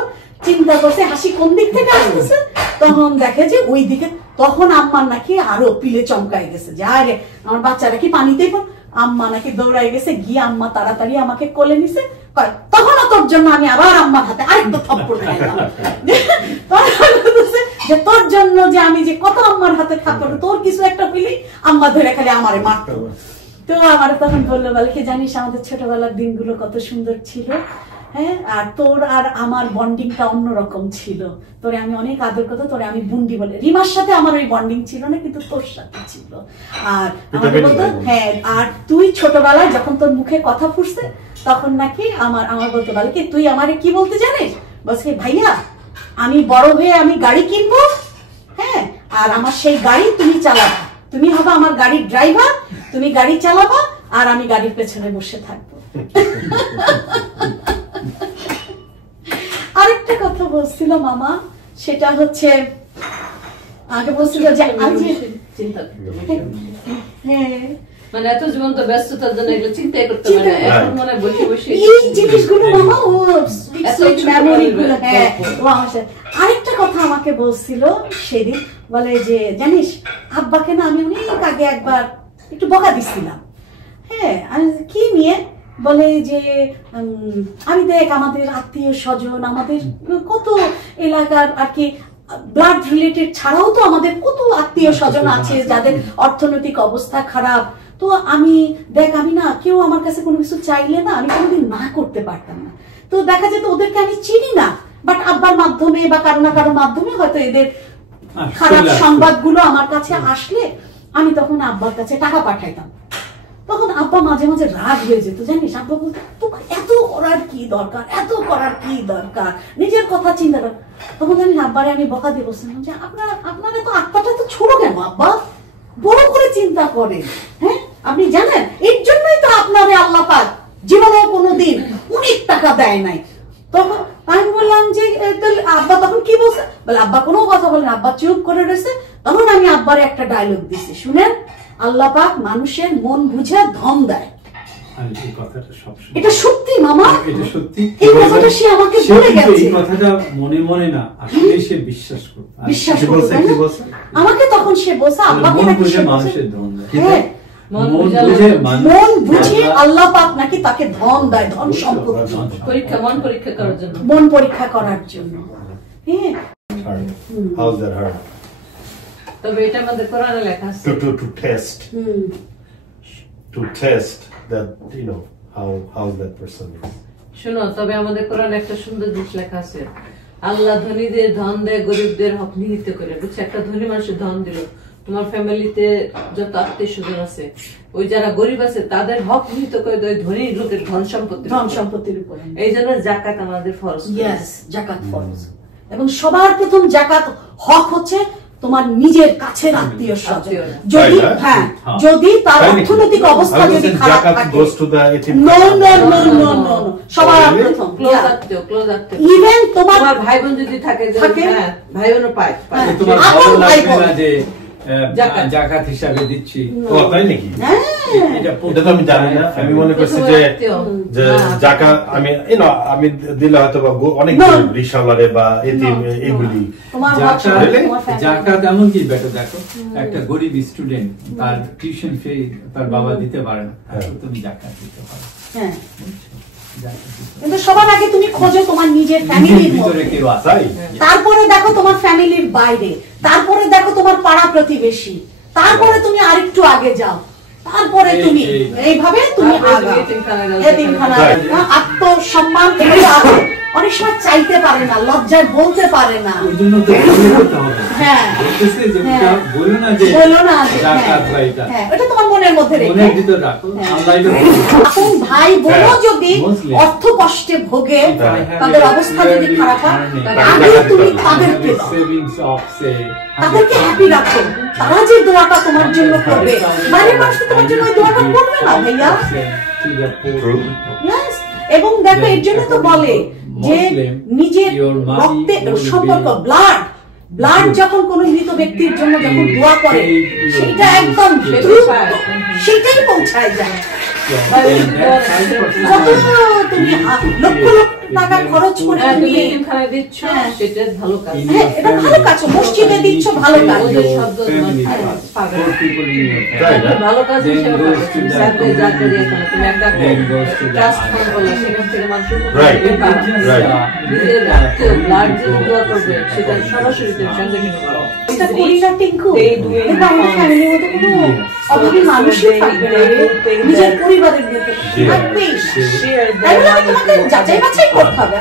চিন্তা করছে হাসি কোন দিক থেকে আসতেছে, তখন দেখে যে ওই দিকে, তখন আম্মার নাকি আরো পিলে চমকাই গেছে যে আরে আমার বাচ্চারা কি পানিতেই পড়, আম্মা নাকি দৌড়াই গেছে, গিয়ে আম্মা তাড়াতাড়ি আমাকে কোলে নিছে, তখন তোর জন্য আমি আবার আম্মার হাতে আরেকটা থাপ্পড় খাইলাম, যে তোর জন্য যে আমি যে কত আম্মার হাতে থাপ্পড়, তোর কিছু একটা পেলি আম্মা ধরে খালি আমারে মারতো। তো আমার তখন বললো বলে কি জানিস আমাদের ছোটবেলার দিনগুলো কত সুন্দর ছিল, হ্যাঁ, আর তোর আর আমার বন্ডিংটা অন্যরকম ছিল, তোরে আমি অনেক আদর করতো, তোরে আমি বুন্ডি বলে, রিমার সাথে আমার ওই বন্ডিং ছিল না কিন্তু তোর সাথে ছিল। আর আমাকে বলতো হ্যাঁ, আর তুই ছোটবেলায় যখন তোর মুখে কথা ফুটছে তখন নাকি আমার বলতে বলে কি তুই আমারে কি বলতে জানিস, বলছে ভাইয়া আমি বড় হয়ে আমি গাড়ি কিনবো, হ্যাঁ, আর আমার সেই গাড়ি তুমি চালাবা, তুমি হবে আমার গাড়ির ড্রাইভার, তুমি গাড়ি চালাবা আর আমি গাড়ির পেছনে বসে থাকবো। আরেকটা কথা বলছিল মামা, সেটা হচ্ছে আগে বলছিল যে চিন্তা হ্যাঁ মানে এত জীবন তো ব্যস্ততার জন্য এগুলো চিন্তাই করতে পারে না, এখন মনে বসে বসে এই জিনিসগুলো মামা ও মেমোরিগুলো। হ্যাঁ, ও আমার সাথে আরেকটা কথা আমাকে বলছিল সেদিন, বলে যে জানিস আব্বাকে না আমি অনেক আগে একবার একটু বকা দিছিলাম, হ্যাঁ, কি নিয়ে, বলে যে আমি দেখ আমাদের আত্মীয় স্বজন, আমাদের কত এলাকার আর কি ব্লাড রিলেটেড ছাড়াও তো আমাদের কত আত্মীয় স্বজন আছে যাদের অর্থনৈতিক অবস্থা খারাপ, তো আমি দেখ আমি না কেউ আমার কাছে কোনো কিছু চাইলে না আমি কোনোদিন না করতে পারতাম না, তো দেখা যেত ওদেরকে আমি চিনি না, বাট আব্বার মাধ্যমে বা কারো না কারো মাধ্যমে হয়তো এদের খারাপ সংবাদগুলো আমার কাছে আসলে আমি তখন আব্বার কাছে টাকা পাঠাইতাম, তখন আব্বা মাঝে মাঝে রাগ হয়ে যেত জানিস, আব্বা বলতো তোমার এত করার কি দরকার, এত করার কি দরকার, নিজের কথা চিন্তা কর। তখন জানিস আব্বারে আমি বকা দিয়ে বলছিলাম যে আপনার এত আত্মাটা তো ছোট কেন আব্বা, বড় করে চিন্তা করেন, হ্যাঁ আপনি জানেন এর জন্যই তো আপনারে আল্লাহ পাক জীবনে কোনোদিন অনেক টাকা দেয় নাই। তখন আমি বললাম যে আব্বা তখন কি বলছে, বলে আব্বা কোনো কথা বলেন, আব্বা চুপ করে রয়েছে। তখন আমি আব্বারে একটা ডায়লগ দিছি, শুনেন আল্লাহ পাক মানুষের মন বুঝে ধন দেয়, এটা সত্যি মামা, এটা সত্যি, এই কথাটা সে আমাকে বলে গেছে, এই কথাটা মনে মনে না আসলে সে বিশ্বাস করতে আমাকে তখন সে বলছে আব্বাকে নাকি মানুষের ধন দেয়, মন বুঝে আল্লাহ পাক নাকি তাকে ধন দেয়, ধন সম্পদ মন পরীক্ষা করার জন্য। হ্যাঁ, how's that hard? তবে এটা আমাদের কোরআনে লেখা আছে to test that how that person is. শোনো, তবে আমাদের কোরআনে একটা সুন্দর জিনিস লেখা আছে, আল্লাহ ধনীদের ধন দেয়, গরিবদের হক নিহিত করে। বুঝছো, একটা ধনী মানুষের ধন দিল, তোমার ফ্যামিলিতে যত আত্মীয় স্বজন আছে, ওই যারা গরিব আছে তাদের হক নিহিত করে দেয় ধনী লোকের ধন সম্পত্তির উপর। এই জন্য জাকাত আমাদের ফরজ। জাকাত ফরজ। এবং সবার প্রথম জাকাত হক হচ্ছে তোমার নিজের কাছের আত্মীয় স্বজন। যদি যদি তার অর্থনৈতিক অবস্থা যদি খারাপ থাকে, no no no no no, সবার প্রথম ক্লোজ আত্মীয়। ইভেন তোমার ভাই বোন যদি থাকে, ভাই বোনও পায়, তোমার ভালো লাগবে না যে জাকাত হিসাবে দিচ্ছি। ও তাই নাকি? এটা তো আমি জানি না। আমি মনে করছি যে জাকাত আমি দিলে হয়তো অনেক রিকশাওয়ালারে বা এতিম এগুলি। জাকাত এমন কি বেটা, দেখো একটা গরিব স্টুডেন্ট তার টিউশন ফি তার বাবা দিতে পারে না, তুমি জাকাত দিতে পারো। কিন্তু সবার আগে তুমি খোঁজো তোমার নিজের ফ্যামিলির মধ্যে, তারপরে দেখো তোমার ফ্যামিলির বাইরে, তারপরে দেখো তোমার পাড়া প্রতিবেশী, তারপরে তুমি আরেকটু আগে যাও, তারপরে তুমি এইভাবে তুমি আত্মসম্মান অনেক সময় চাইতে পারে না, লজ্জায় বলতে পারে না। এটা তোমার মনের মধ্যে রেখে ভাই বোনও যদি অর্থ কষ্টে ভোগে, তাদের অবস্থা যদি খারাপ হয়, আগে তুমি তাদেরকে হ্যাপি রাখো। তারা যে দোয়াটা তোমার জন্য করবে, বাইরের মানুষ তোমার জন্য ওই দোয়াটা করবে না ভাইয়া। এবং দেখো এর জন্য তো বলে যে নিজের রক্তের সম্পর্ক, ব্লাড যখন কোন মৃত ব্যক্তির জন্য যখন দোয়া করে, সেটা একদম সেটাই পৌঁছায় যায়। তুমি লক্ষ লক্ষ টাকা খরচ করে দিচ্ছ, সেটা ভালো কাজ। এটা ভালো কাজ, মসজিদে দিচ্ছ, ভালো কাজ। ভালো কাজ সেটা সরাসরি অভাবী মানুষই থাকবে না, নিজের পরিবারের ভিতরে যাচাই বাছাই করতে হবে।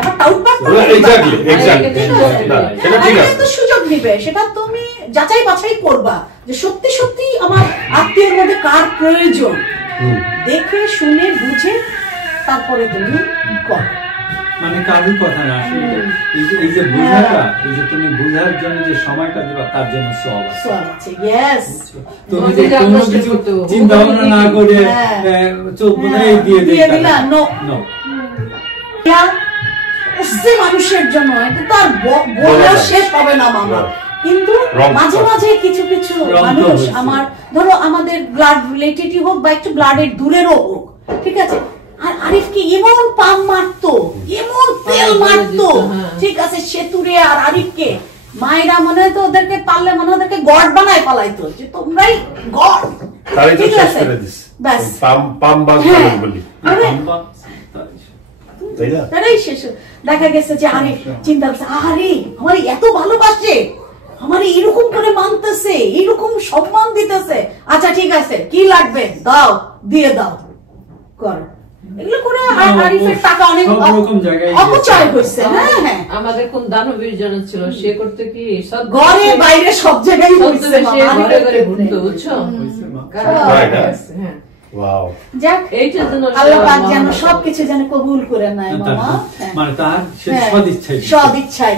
সুযোগ দিবে, সেটা তুমি যাচাই বাছাই করবা যে সত্যি সত্যি আমার আত্মীয়ের মধ্যে কার প্রয়োজন, দেখে শুনে বুঝে তারপরে তুমি করো। মানে কারোর কথা না, এই যে বোঝাটা, এই যে তুমি বোঝার জন্য যে সময়টা দিবা, তার জন্য সওয়াব আছে। তুমি যে কোনো কিছু চিন্তা ভাবনা না করে চোখ বোঝাই দিয়ে দিলা, নো নো, মানুষের জন্য এটা তো আর বলার শেষ হবে না মামা। কিন্তু মাঝে মাঝে কিছু কিছু মানুষ, আমার ধরো আমাদের ব্লাড রিলেটিভ হোক বা একটু ব্লাডের দূরেরও হোক, ঠিক আছে, আর আরিফকে এমন পাম মারতো, এমন তেল মারতো, ঠিক আছে, সেতুরে আর আরিফকে মায়েরা মনে হতো ওদেরকে পারলে মনে ওদেরকে গড বানায় পালাইতো, যে তোমরাই গড। ঠিক আছে, ব্যাস তারাই শেষ। দেখা গেছে যে আরিফ চিন্তা করছে, আরে আমার এত ভালোবাসে, আমার এরকম করে মানতেছে, এইরকম সম্মান দিতেছে, আচ্ছা ঠিক আছে কি লাগবে দাও, দিয়ে দাও, কর। এগুলো করে আরিফের টাকা অনেক অপচয় হয়েছে। হ্যাঁ হ্যাঁ, আমাদের কোন দানবীর জন ছিল, সে করতে কি সব ঘরে বাইরে সব জায়গায় ঘুরতে, ঘরে ঘরে ঘুরতে, বুঝছো? সবকিছু যেন কবুল করে নেয় মামা, সদিচ্ছায়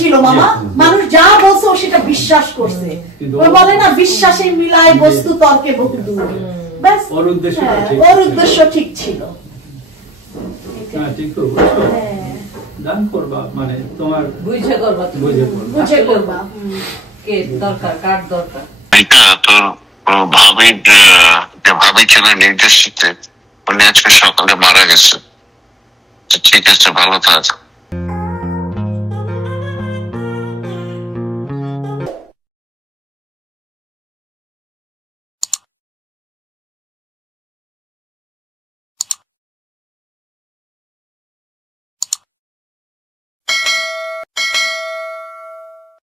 ছিল মামা। মানুষ যা বলছে সেটা বিশ্বাস করছে, বলে না বিশ্বাসে মিলায় বস্তু তর্কে বহুদূর। ওর উদ্দেশ্য ঠিক ছিল। দান করবা মানে তোমার বুঝে করবা, বুঝে করবা, কে দরকার, কার দরকার। এটা তোর ভাবি ছিলেন নির্দেশিতে, উনি আজকে সকালে মারা গেছে। ঠিক আছে, ভালো থাক।